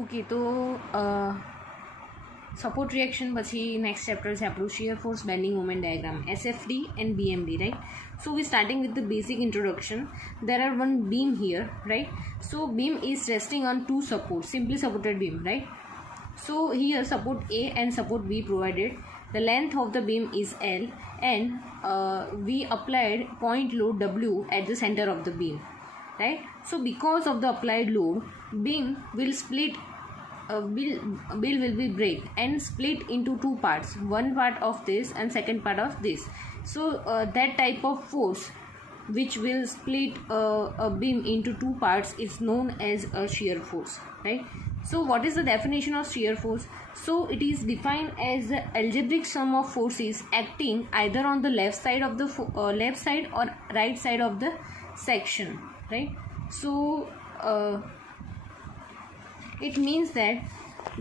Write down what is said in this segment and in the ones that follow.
Okay, તો support reaction પછી next chapter છે આપણું shear force bending moment diagram, SFD and BMD, right? So we're starting with the basic introduction. There are one beam here, right? So beam is resting on two supports, simply supported beam, right? So here support A and support B provided. The length of the beam is L, and we applied point load W at the center of the beam, right? So because of the applied load, beam will split, beam will be break and split into two parts, one part of this and second part of this. So that type of force which will split a beam into two parts is known as a shear force, right? So what is the definition of shear force? So it is defined as the algebraic sum of forces acting either on the left side of the left side or right side of the section, right? So it means that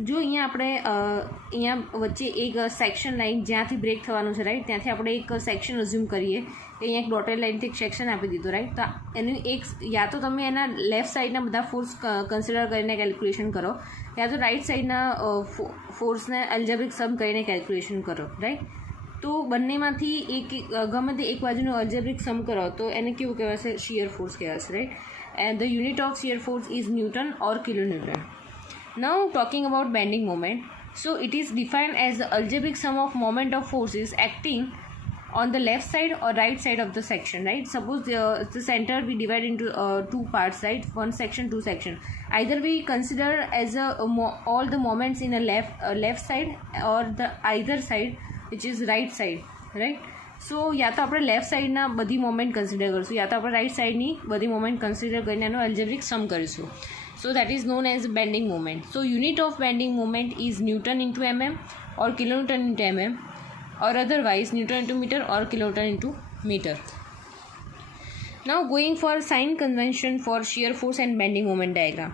જો અહીંયા આપણે અહીંયા વચ્ચે એક section line જ્યાંથી break થવાનું છે, right, ત્યાંથી આપણે એક સેક્શન અઝ્યુમ કરીએ કે અહીંયા એક ડોટેડ લાઈનથી એક સેક્શન આપી દીધું, રાઈટ. તો એનું એક યા તો તમે એના લેફ્ટ સાઈડના બધા ફોર્સ કન્સિડર કરીને કેલ્ક્યુલેશન કરો, યા તો રાઈટ સાઈડના ફોર્સને એલ્જેબ્રિક સમ કરીને કેલ્ક્યુલેશન કરો, રાઈટ. તો બંનેમાંથી ગમે તે એક બાજુનું એલ્જેબ્રિક સમ કરો તો એને કેવું કહેવાશે? શિયર ફોર્સ કહેવાશે, right. And the unit of shear force is newton or kilonewton. Now talking about bending moment, so it is defined as the algebraic sum of moment of forces acting on the left side or right side of the section, right? Suppose the center we divide into two parts, right? One section, two section. Either we consider as all the moments in a left side or the either side which is right side, right? So या तो આપણે left સાઈડના બધી moment consider કરીશું, યા તો આપણે right સાઈડની બધી moment consider કરીને એનો એલ્જેબ્રિક સમ કરીશું. So that is known as bending moment. So unit of bending moment is Newton into mm or kilonewton into mm, or otherwise Newton into meter or kilonewton into meter. Now going for sign convention for shear force and bending moment diagram.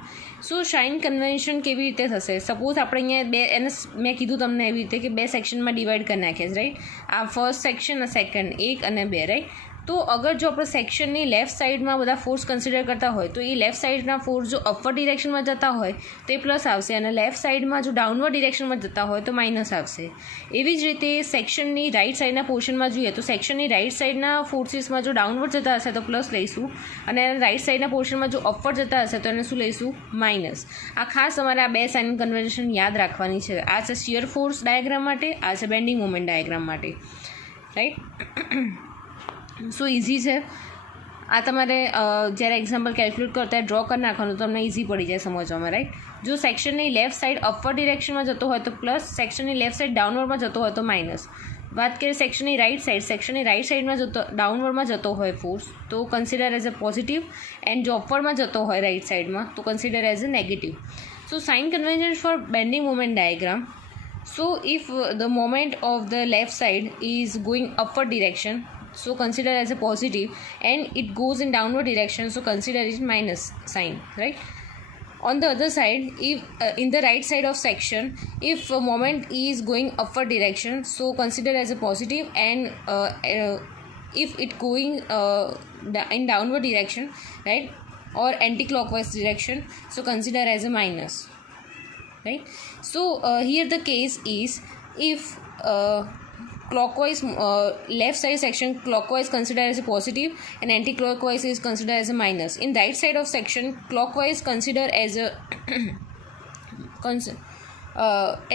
So sign convention કેવી રીતે થશે? Suppose આપણે અહીંયા એને મેં કીધું તમને એવી રીતે કે બે સેક્શનમાં ડિવાઈડ કરી નાખીએ, રાઈટ. આ ફર્સ્ટ સેક્શન, સેકન્ડ 1 અને 2, રાઈટ. તો અગર જો આપણે સેક્શનની લેફ્ટ સાઈડમાં બધા ફોર્સ કન્સિડર કરતા હોય તો એ લેફ્ટ સાઈડના ફોર્સ જો અપવર્ડ ડિરેક્શનમાં જતા હોય તો એ પ્લસ આવશે, અને લેફ્ટ સાઈડમાં જો ડાઉનવર્ડ ડિરેક્શનમાં જતા હોય તો માઇનસ આવશે. એવી જ રીતે સેક્શનની રાઈટ સાઈડના પોર્શનમાં જોઈએ તો સેક્શનની રાઈટ સાઈડના ફોર્સીસમાં જો ડાઉનવર્ડ જતા હશે તો પ્લસ લઈશું, અને રાઈટ સાઈડના પોર્શનમાં જો અપવર્ડ જતા હશે તો એને શું લઈશું? માઇનસ. આ ખાસ તમારે આ બે સાઇન કન્વેન્શન યાદ રાખવાની છે. આ છે શિયર ફોર્સ ડાયાગ્રામ માટે, આ છે બેન્ડિંગ મોમેન્ટ ડાયાગ્રામ માટે, રાઈટ. સો ઇઝી છે આ. તમારે જ્યારે એક્ઝામ્પલ કેલ્ક્યુલેટ કરતા ડ્રો કરી નાખવાનું તો તમને ઇઝી પડી જાય સમજવામાં, રાઈટ. જો સેક્શનની લેફ્ટ સાઈડ અપવર્ડ ડિરેક્શનમાં જતો હોય તો પ્લસ, સેક્શનની લેફ્ટ સાઈડ ડાઉનવર્ડમાં જતો હોય તો માઇનસ. વાત કરીએ સેક્શનની રાઈટ સાઈડમાં ડાઉનવર્ડમાં જતો હોય ફોર્સ તો consider as a positive, and જો અપવર્ડમાં જતો હોય રાઈટ સાઈડમાં તો consider as a negative. So sign convention for bending moment diagram. So if the moment of the left side is going upward direction, so consider as a positive, and it goes in downward direction, so consider it minus sign, right? On the other side, if in the right side of section, if a moment is going upward direction, so consider as a positive, and if it going in downward direction, right, or anti-clockwise direction, so consider as a minus, right? So here the case is if clockwise left side section clockwise considered as a positive and anti-clockwise is considered as a minus. In right side of section clockwise consider as a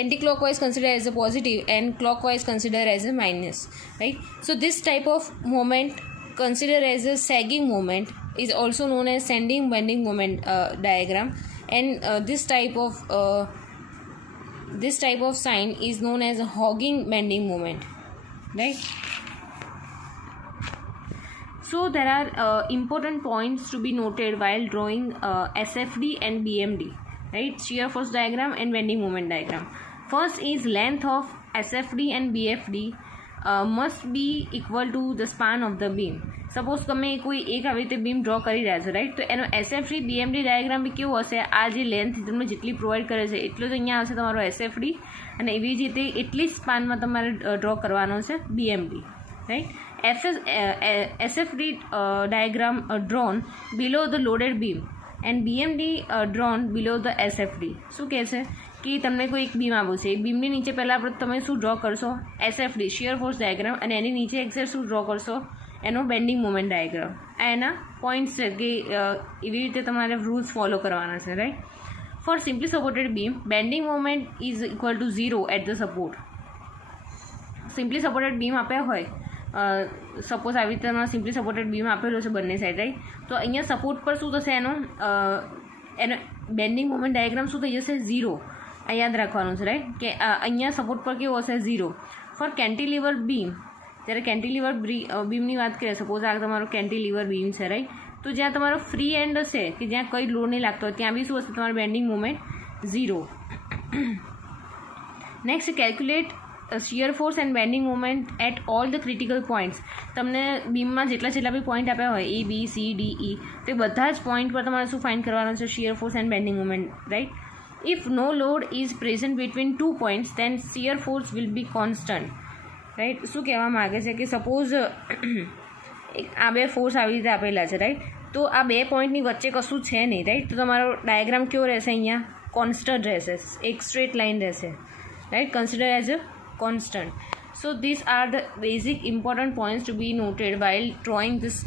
anti-clockwise consider as a positive and clockwise consider as a minus, right? So this type of moment consider as a sagging moment is also known as sending bending moment diagram, and this type of sign is known as a hogging bending moment, right? So there are important points to be noted while drawing SFD and BMD, right? Shear force diagram and bending moment diagram. First is length of SFD and BFD must be equal to the span of the beam. Suppose તમે કોઈ એક આવી રીતે beam draw કરી રહ્યા છો, right. તો એનો SFD BMD ડાયાગ્રામ બી કેવું હશે? આ જે લેન્થ તમને જેટલી પ્રોવાઈડ કરે છે એટલો જ અહીંયા આવશે તમારો SFD, અને એવી જ રીતે એટલી જ સ્પાનમાં તમારે ડ્રો કરવાનો છે BMD, right. SFD diagram drawn below the loaded beam and BMD drone below the SFD. શું કહે છે કે તમને કોઈ એક બીમ આપ્યું છે, એ બીમની નીચે પહેલાં તમે શું ડ્રો કરશો? SFD શિયર ફોર્સ ડાયાગ્રામ, અને એની નીચે એક્ઝેક્ટ શું ડ્રો કરશો? એનો બેન્ડિંગ મોમેન્ટ ડાયાગ્રામ. આ એના પોઈન્ટ્સ છે કે એવી રીતે તમારે રૂલ્સ ફોલો કરવાના છે, right. For simply supported beam bending moment is equal to 0 at the support. Simply supported beam આપ્યા હોય, સપોઝ આવી રીતે તમારે સિમ્પલી સપોર્ટેડ બીમ આપેલો છે બંને સાઈડ, રાઈટ. તો અહીંયા સપોર્ટ પર શું થશે? એનો બેન્ડિંગ મોમેન્ટ ડાયાગ્રામ શું થઈ જશે? 0. આ યાદ રાખવાનું છે, રાઈટ, કે અહીંયા સપોર્ટ પર કેવું હશે? 0. ફોર કેન્ટિલીવર બીમ, જ્યારે કેન્ટિલીવર બીમની વાત કરીએ, સપોઝ આ તમારો કેન્ટિલીવર બીમ છે, રાઈટ, તો જ્યાં તમારો ફ્રી એન્ડ હશે કે જ્યાં કંઈ લોડ નહીં લાગતો હોય ત્યાં બી શું હશે? તમારું bending moment 0. Next, calculate shear force and bending moment at all the critical points. તમને બીમમાં જેટલા બી પોઈન્ટ આપ્યા હોય A, B, C, D, E, તો એ બધા જ પોઈન્ટ પર તમારે શું ફાઇન્ડ કરવાનું છે? Shear force and bending moment, right. If no load is present between 2 points then shear force will be constant, right. શું કહેવા માગે છે કે સપોઝ આ બે ફોર્સ આવી રીતે આપેલા છે, રાઈટ, તો આ બે પોઈન્ટની વચ્ચે કશું છે નહીં, રાઈટ. તો તમારો ડાયાગ્રામ કેવો રહેશે? અહીંયા કોન્સ્ટન્ટ રહેશે, એક સ્ટ્રેટ લાઇન રહેશે, right. Consider as a constant. So these are the basic important points to be noted while drawing this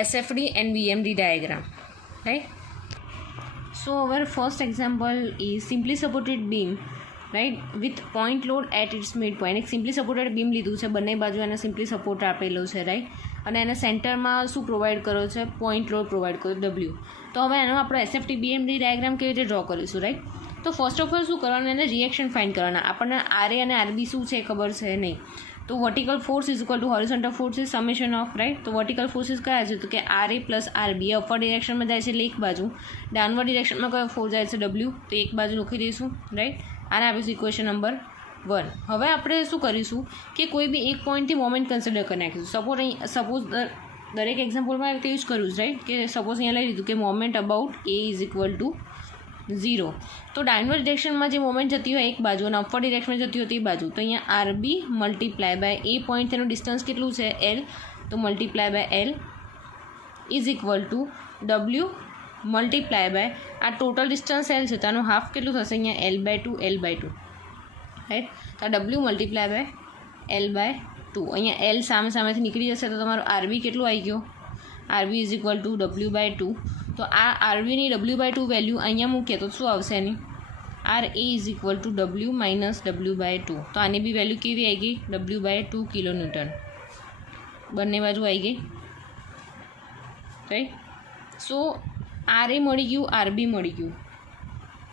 SFD and BMD diagram, right. So our first example is simply supported beam, right, with point load at its midpoint. એક simply supported beam લીધું છે, બંને બાજુ એને simply support આપેલો છે, right, અને એને સેન્ટરમાં શું પ્રોવાઈડ કર્યો છે? પોઈન્ટ લોડ પ્રોવાઈડ કર્યો, W. તો હવે એનો આપણે SFD BMD ડાયાગ્રામ કેવી રીતે ડ્રો કરીશું, રાઈટ. તો ફર્સ્ટ ઓફ ઓલ શું કરવાનું? એને રિએક્શન ફાઇન્ડ કરવાના. આપણને RA અને RB શું છે ખબર છે નહીં. તો vertical force is equal two horizontal force is summation of, right. તો વર્ટિકલ ફોર્સિસ કયા છે? તો કે RA પ્લસ RB. અપવર્ડ ડિરેક્શનમાં જાય છે એટલે એક બાજુ, ડાઉનવર્ડ ડિરેક્શનમાં કયો ફોર્સ જાય છે? W. તો એક બાજુ લખી દઈશું, રાઈટ. આને આપીશું ઇક્વેશન નંબર 1. હવે આપણે શું કરીશું કે કોઈ બી એક પોઈન્ટથી મોમેન્ટ કન્સિડર કરી નાખીશું. સપોઝ દરેક એક્ઝામ્પલમાં આવી રીતે યુઝ કર્યું છે, રાઈટ, કે સપોઝ અહીંયા લઈ લીધું કે moment about A is equal to 0. તો ડાઉનવર્ડ ડિરેક્શનમાં જે મોમેન્ટ જતી હોય એક બાજુ અને અપવર્ડ ડિરેક્શનમાં જતી હોય તે બાજુ, તો અહીંયા RB multiply by A point, તેનું ડિસ્ટન્સ કેટલું છે? L. તો multiply by L is equal to W multiply by આ ટોટલ ડિસ્ટન્સ L છે, તો આનું હાફ કેટલું થશે? અહીંયા L/2, રાઈટ. તો W મલ્ટીપ્લાય બાય L/2. અહીંયા L સામેથી નીકળી જશે તો તમારું RB કેટલું આવી ગયો? RB is equal two W/2. તો આ RBની W/2 વેલ્યુ અહીંયા મૂકીએ તો શું આવશે એની? RA is equal to W minus W/2. તો આની બી વેલ્યુ કેવી આવી ગઈ? W/2 kilonewton. બંને બાજુ આવી ગઈ, રાઈટ. સો RA મળી ગયું, RB મળી ગયું,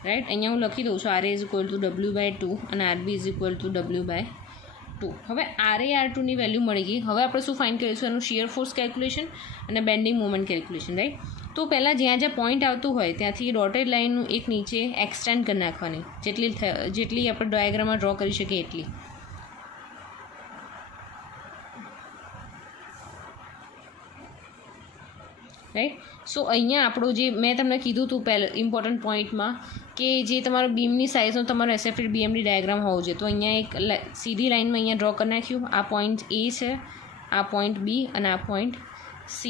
રાઈટ. અહીંયા હું લખી દઉં છું RA is equal two W/2 અને RB is equal two W/2. હવે RA R2ની વેલ્યુ મળી ગઈ. હવે આપણે શું ફાઇન્ડ કરીશું? એનું શિયર ફોર્સ કેલ્ક્યુલેશન અને બેન્ડિંગ મોમેન્ટ કેલ્ક્યુલેશન, રાઈટ. તો પહેલાં જ્યાં પોઈન્ટ આવતું હોય ત્યાંથી ડોટેડ લાઇનનું એક નીચે એક્સટેન્ડ કરી નાખવાની, જેટલી આપણે ડાયાગ્રામમાં ડ્રો કરી શકીએ એટલી, રાઈટ. સો અહીંયા આપણું જે મેં તમને કીધું હતું પહેલાં ઇમ્પોર્ટન્ટ પોઈન્ટમાં કે જે તમારો બીમની સાઇઝનો તમારો SFD BMD ડાયાગ્રામ હોવો જોઈએ. તો અહીંયા એક સીધી લાઇનમાં અહીંયા ડ્રો કરી નાખ્યું. આ પોઈન્ટ A છે, આ પોઈન્ટ B અને આ પોઈન્ટ C,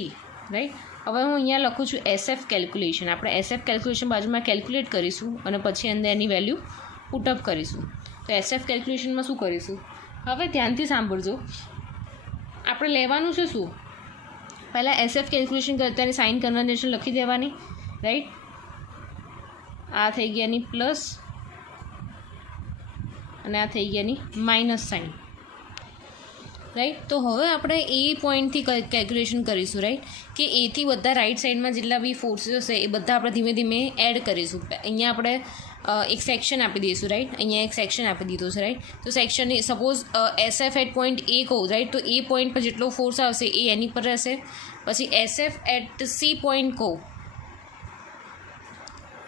રાઈટ. હવે હું અહીંયા લખું છું SF કેલ્ક્યુલેશન. આપણે SF કેલ્ક્યુલેશન બાજુમાં કેલ્ક્યુલેટ કરીશું અને પછી અંદર એની વેલ્યુ પુટઅપ કરીશું. તો SF કેલ્ક્યુલેશનમાં શું કરીશું? હવે ધ્યાનથી સાંભળજો. આપણે લેવાનું છે શું? પહેલાં SF કેલ્ક્યુલેશન કરતા એની સાઇન કન્વર્ઝેશન લખી દેવાની, રાઈટ. આ થઈ ગયાની પ્લસ અને આ થઈ ગયાની માઇનસ સાઇન, રાઈટ. તો હવે આપણે એ પોઈન્ટથી કેલ્ક્યુલેશન કરીશું, રાઈટ, કે એથી બધા રાઈટ સાઈડમાં જેટલા બી ફોર્સીસ હશે એ બધા આપણે ધીમે ધીમે એડ કરીશું. અહીંયા આપણે એક સેક્શન આપી દઈશું, રાઈટ. અહીંયા એક સેક્શન આપી દીધો છે, રાઈટ. તો સેક્શનની suppose SF at point A કહું, રાઈટ, તો એ પોઈન્ટ પર જેટલો ફોર્સ આવશે એ એની પર રહેશે. પછી SF એટ C પોઈન્ટ કહું,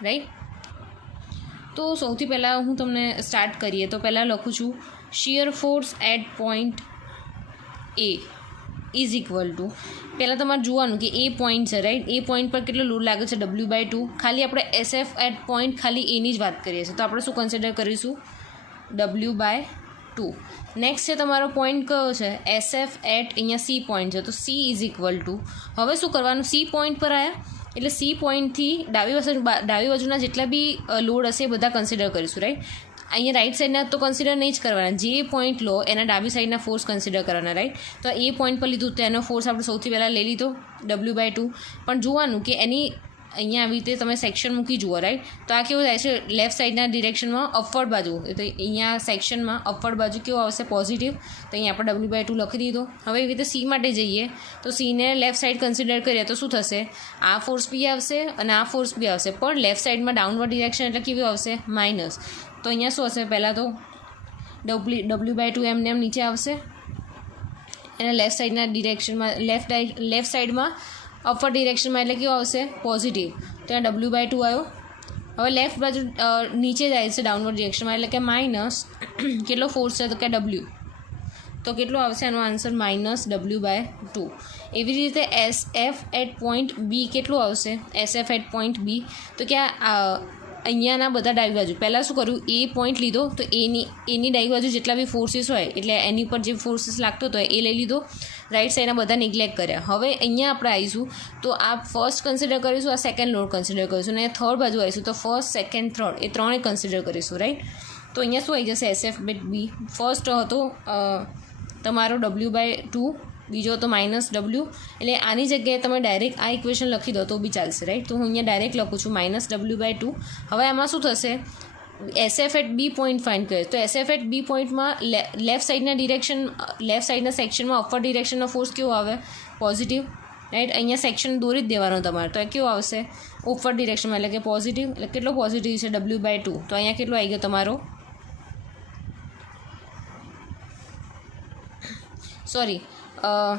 રાઈટ. તો સૌથી પહેલાં હું તમને સ્ટાર્ટ કરીએ તો પહેલાં લખું છું shear force at point A is equal two, પહેલાં તમારે જોવાનું કે એ પોઈન્ટ છે, રાઈટ. એ પોઈન્ટ પર કેટલો લોડ લાગે છે? W/2. ખાલી આપણે SF એટ પોઈન્ટ ખાલી એની જ વાત કરીએ છીએ, તો આપણે શું કન્સિડર કરીશું? W/2. નેક્સ્ટ છે તમારો પોઈન્ટ કયો છે? SF એટ અહીંયા C પોઈન્ટ છે, તો C ઇઝ ઇક્વલ ટુ, હવે શું કરવાનું? C પોઈન્ટ પર આવ્યા એટલે સી પોઈન્ટથી ડાબી બાજુના જેટલા બી લોડ હશે એ બધા કન્સિડર કરીશું, રાઈટ. અહીંયા રાઈટ સાઈડના તો કન્સિડર નહીં જ કરવાના, જે પોઈન્ટ લો એના ડાબી સાઈડના ફોર્સ કન્સિડર કરવાના, રાઈટ. તો એ પોઈન્ટ પર લીધું તો એનો ફોર્સ આપણે સૌથી પહેલાં લઈ લીધો W/2. પણ જોવાનું કે એની અહીંયા આવી રીતે તમે સેક્શન મૂકી જુઓ, રાઈટ. તો આ કેવું થાય છે, લેફ્ટ સાઈડના ડિરેક્શનમાં અપવર્ડ બાજુ, તો અહીંયા સેક્શનમાં અપવર્ડ બાજુ કેવું આવશે, પોઝિટિવ. તો અહીંયા આપણે W/2 લખી દીધો. હવે એવી રીતે સી માટે જઈએ તો સીને લેફ્ટ સાઈડ કન્સિડર કરીએ તો શું થશે, આ ફોર્સ બી આવશે અને આ ફોર્સ બી આવશે, પણ લેફ્ટ સાઈડમાં ડાઉનવર્ડ ડિરેક્શન એટલે કેવું આવશે, માઇનસ. તો અહીંયા શું હશે, પહેલાં તો W/2 એમને એમ નીચે આવશે, એના લેફ્ટ સાઈડના ડિરેક્શનમાં લેફ્ટ સાઈડમાં અપર ડિરેક્શનમાં એટલે કેવું આવશે, પોઝિટિવ. તો ત્યાં W/2 આવ્યો. હવે લેફ્ટ બાજુ નીચે જાય છે ડાઉનવર્ડ ડિરેક્શનમાં એટલે કે માઇનસ કેટલો ફોર્સ છે, તો કે W. તો કેટલો આવશે એનો આન્સર, -W/2. એવી રીતે SF એટ પોઈન્ટ બી કેટલું આવશે, SF એટ પોઈન્ટ બી, તો કે અહીંયાના બધા ડાબી બાજુ પહેલાં શું કર્યું, એ પોઈન્ટ લીધો તો એની ડાબી બાજુ જેટલા બી ફોર્સીસ હોય એટલે એની પર જે ફોર્સીસ લાગતો હતો એ લઈ લીધો, રાઈટ સાઈડના બધા નિગ્લેક્ટ કર્યા. હવે અહીંયા આપણે આવીશું તો આ ફર્સ્ટ કન્સિડર કરીશું, આ સેકન્ડ લોડ કન્સિડર કરીશું, અને થર્ડ બાજુ આવીશું તો ફર્સ્ટ, સેકન્ડ, થર્ડ એ ત્રણે કન્સિડર કરીશું, રાઈટ. તો અહીંયા શું આવી જશે, SF એટ બી. ફર્સ્ટ હતો તમારો W/2, બીજો તો -W. એટલે આની જગ્યાએ તમે ડાયરેક્ટ આ ઇક્વેશન લખી દો તો બી ચાલશે, રાઈટ. તો હું અહીંયા ડાયરેક્ટ લખું છું -W/2. હવે આમાં શું થશે, SF at B point find કરીએ તો SF એટ બી પોઈન્ટમાં લેફ્ટ સાઈડના સેક્શનમાં અપર ડિરેક્શનનો ફોર્સ કેવો આવે, પોઝિટિવ, રાઈટ. અહીંયા સેક્શન દોરી જ દેવાનો તમારે, તો એ કેવો આવશે, ઉપર ડિરેક્શનમાં એટલે કે પોઝિટિવ. એટલે કેટલો પોઝિટિવ છે, W/2. તો અહીંયા કેટલો આવી ગયો તમારો, સોરી આ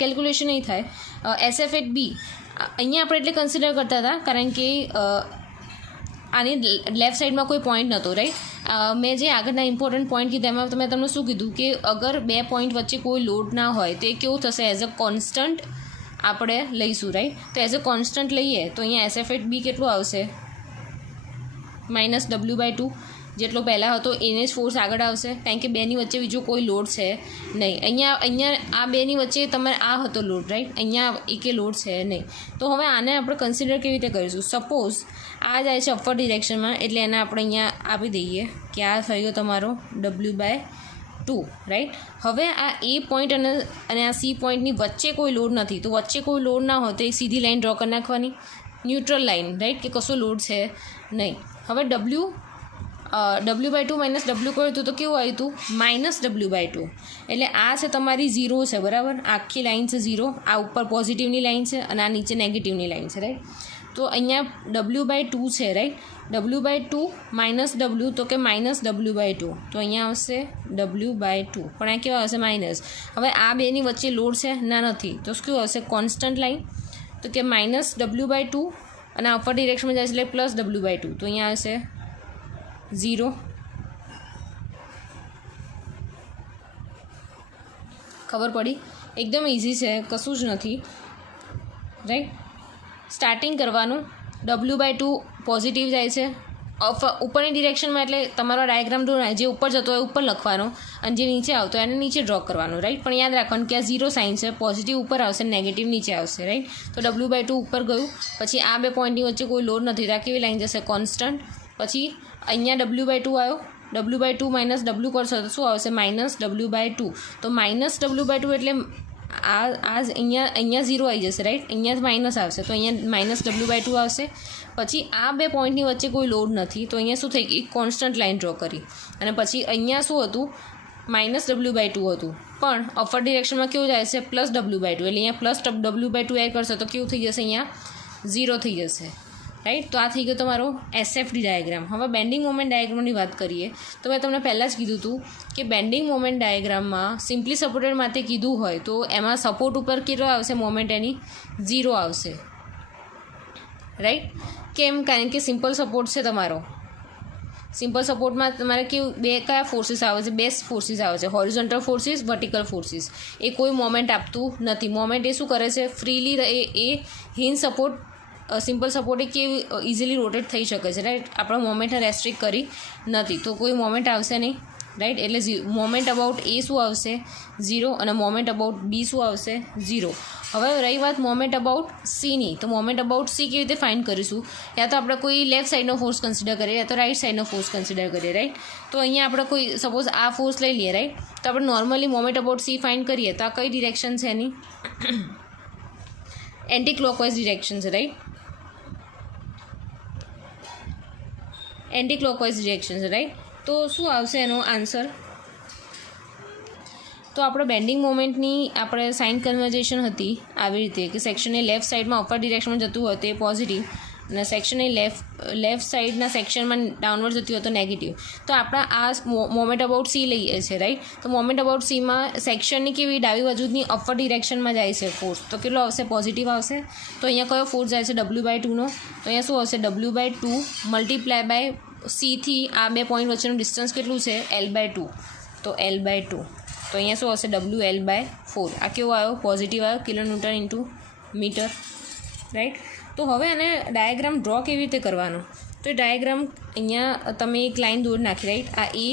કેલ્ક્યુલેશન નહીં થાય. SF એટ બી અહીંયા આપણે એટલે કન્સિડર કરતા હતા કારણ કે આની લેફ્ટ સાઈડમાં કોઈ પોઈન્ટ નહોતો, રાઈટ. મેં જે આગળના ઇમ્પોર્ટન્ટ પોઈન્ટ કીધા એમાં મેં તમને શું કીધું કે અગર બે પોઈન્ટ વચ્ચે કોઈ લોડ ના હોય તો એ કેવું થશે, એઝ અ કોન્સ્ટન્ટ આપણે લઈશું, રાઈટ. તો એઝ અ કોન્સ્ટન્ટ લઈએ તો અહીંયા SF એટ બી કેટલું આવશે, -W/2. જેટલો પહેલાં હતો એને જ ફોર્સ આગળ આવશે કારણ કે બેની વચ્ચે બીજો કોઈ લોડ છે નહીં. અહીંયા આ બેની વચ્ચે તમારે આ હતો લોડ, રાઈટ. અહીંયા એકે લોડ છે નહીં. તો હવે આને આપણે કન્સિડર કેવી રીતે કરીશું, સપોઝ આ જાય છે અપર ડિરેક્શનમાં એટલે એને આપણે અહીંયા આપી દઈએ કે આ થઈ ગયો તમારો W/2, રાઈટ. હવે આ એ પોઈન્ટ અને આ સી પોઈન્ટની વચ્ચે કોઈ લોડ નથી, તો વચ્ચે કોઈ લોડ ના હોય તો એક સીધી લાઈન ડ્રો કરી નાખવાની, ન્યુટ્રલ લાઈન, રાઈટ, કે કશો લોડ છે નહીં. હવે W/2 -W કર્યું હતું તો કેવું આવ્યું હતું, -W/2. એટલે આ છે તમારી 0 છે, બરાબર. આખી લાઈન છે 0, આ ઉપર પોઝિટિવની લાઈન છે અને આ નીચે નેગેટિવની લાઈન છે, રાઈટ. તો અહીંયા W/2 છે, રાઈટ. W/2 -W તો કે -W/2. તો અહીંયા આવશે W/2, પણ આ કેવા આવશે, માઇનસ. હવે આ બેની વચ્ચે લોડ છે ના, નથી, તો શું આવશે, કોન્સ્ટન્ટ લાઈન, તો કે -W/2 અને અપર ડિરેક્શનમાં જાય છે એટલે +W/2. તો અહીંયા આવશે 0. ખબર પડી, એકદમ ઇઝી છે, કશું જ નથી, રાઈટ. સ્ટાર્ટિંગ કરવાનું, W/2 પોઝિટિવ જાય છે ઉપરની ડિરેક્શનમાં એટલે તમારો ડાયાગ્રામ દોરાય, જે ઉપર જતો હોય ઉપર લખવાનો અને જે નીચે આવતો હોય એને નીચે ડ્રો કરવાનું, રાઈટ. પણ યાદ રાખવાનું કે આ 0 સાઇન છે, પોઝિટિવ ઉપર આવશે, નેગેટિવ નીચે આવશે, રાઈટ. તો W/2 ઉપર ગયું, પછી આ બે પોઈન્ટની વચ્ચે કોઈ લોડ નથી, તો આ કેવી લાઈન જશે, કોન્સ્ટન્ટ. પછી અહીંયા W/2 આવ્યો, W/2 -W કરશો તો શું આવશે, -W/2. તો -W/2 એટલે આ અહીંયા 0 આવી જશે, રાઈટ. અહીંયા જ માઇનસ આવશે તો અહીંયા -W/2 આવશે. પછી આ બે પોઈન્ટની વચ્ચે કોઈ લોડ નથી તો અહીંયા શું થઈ ગઈ, કોન્સ્ટન્ટ લાઈન ડ્રો કરી. અને પછી અહીંયા શું હતું, -W/2 હતું, પણ અપર ડિરેક્શનમાં કેવું જાય છે, +W/2. એટલે અહીંયા +W/2 એડ કરશો તો કેવું થઈ જશે, અહીંયા 0 થઈ જશે, રાઈટ. તો આ થઈ ગયો તમારો SFD ડાયાગ્રામ. હવે બેન્ડિંગ મોમેન્ટ ડાયાગ્રામની વાત કરીએ તો મેં તમને પહેલાં જ કીધું હતું કે બેન્ડિંગ મોમેન્ટ ડાયાગ્રામમાં સિમ્પલી સપોર્ટેડ માટે કીધું હોય તો એમાં સપોર્ટ ઉપર કેટલો આવશે, મોમેન્ટ એની 0 આવશે, રાઈટ. કેમ, કારણ કે સિમ્પલ સપોર્ટ છે તમારો. સિમ્પલ સપોર્ટમાં તમારે કેવું, બે કયા ફોર્સીસ આવે છે, બે ફોર્સીસ આવે છે, હોરિઝોન્ટલ ફોર્સીસ, વર્ટિકલ ફોર્સીસ. એ કોઈ મોમેન્ટ આપતું નથી. મોમેન્ટ એ શું કરે છે, ફ્રીલી એ હિન્જ સપોર્ટ, સિમ્પલ સપોર્ટ એ કેવી ઇઝીલી રોટેટ થઈ શકે છે, રાઈટ. આપણે મોમેન્ટને રેસ્ટ્રિક્ટ કરી નથી તો કોઈ મોમેન્ટ આવશે નહીં. રાઈટ. એટલે મોમેન્ટ અબાઉટ એ શું આવશે 0 અને મોમેન્ટ અબાઉટ બી શું આવશે 0. હવે રહી વાત મોમેન્ટ અબાઉટ સીની, તો મોમેન્ટ અબાઉટ સી કેવી રીતે ફાઇન્ડ કરીશું? યા તો આપણે કોઈ લેફ્ટ સાઈડનો ફોર્સ કન્સિડર કરીએ યા તો રાઈટ સાઈડનો ફોર્સ કન્સિડર કરીએ, રાઈટ. તો અહીંયા આપણે કોઈ સપોઝ આ ફોર્સ લઈ લઈએ, રાઈટ. તો આપણે normally moment about C find કરીએ તો આ કઈ ડિરેક્શન છે એની? એન્ટી ક્લોકવાઇઝ ડિરેક્શન છે, રાઈટ. એન્ટી ક્લોકવાઇઝ ડિરેક્શન છે, રાઈટ. તો શું આવશે એનો આન્સર? તો આપણે બેન્ડિંગ મોમેન્ટની આપણે સાઇન કન્વર્ઝેશન હતી આવી રીતે કે સેક્શનની લેફ્ટ સાઈડમાં અપર ડિરેક્શનમાં જતું હોય તો એ પોઝિટિવ અને સેક્શનની લેફ્ટ સાઈડના સેક્શનમાં ડાઉનવર્ડ જતી હોય તો નેગેટિવ. તો આપણે આ મોમેન્ટ અબાઉટ સી લઈએ છીએ, રાઈટ. તો મોમેન્ટ અબાઉટ સીમાં સેક્શનની કેવી ડાબી બાજુની અપર ડિરેક્શનમાં જાય છે ફોર્સ, તો કેટલો આવશે? પોઝિટિવ આવશે. તો અહીંયા કયો ફોર્સ જાય છે? W/2નો. તો અહીંયા શું આવશે? W/2 મલ્ટીપ્લાય બાય સીથી આ બે પોઈન્ટ વચ્ચેનું ડિસ્ટન્સ કેટલું છે? L/2. તો L/2. તો અહીંયા શું હશે? WL/4. આ કેવો આવ્યો? પોઝિટિવ આવ્યો, કિલોન્યુટન ઇન્ટુ મીટર, રાઈટ. તો હવે એને ડાયાગ્રામ ડ્રો કેવી રીતે કરવાનો? તો એ ડાયાગ્રામ અહીંયા તમે એક લાઇન દોરી નાખી, રાઈટ. આ A,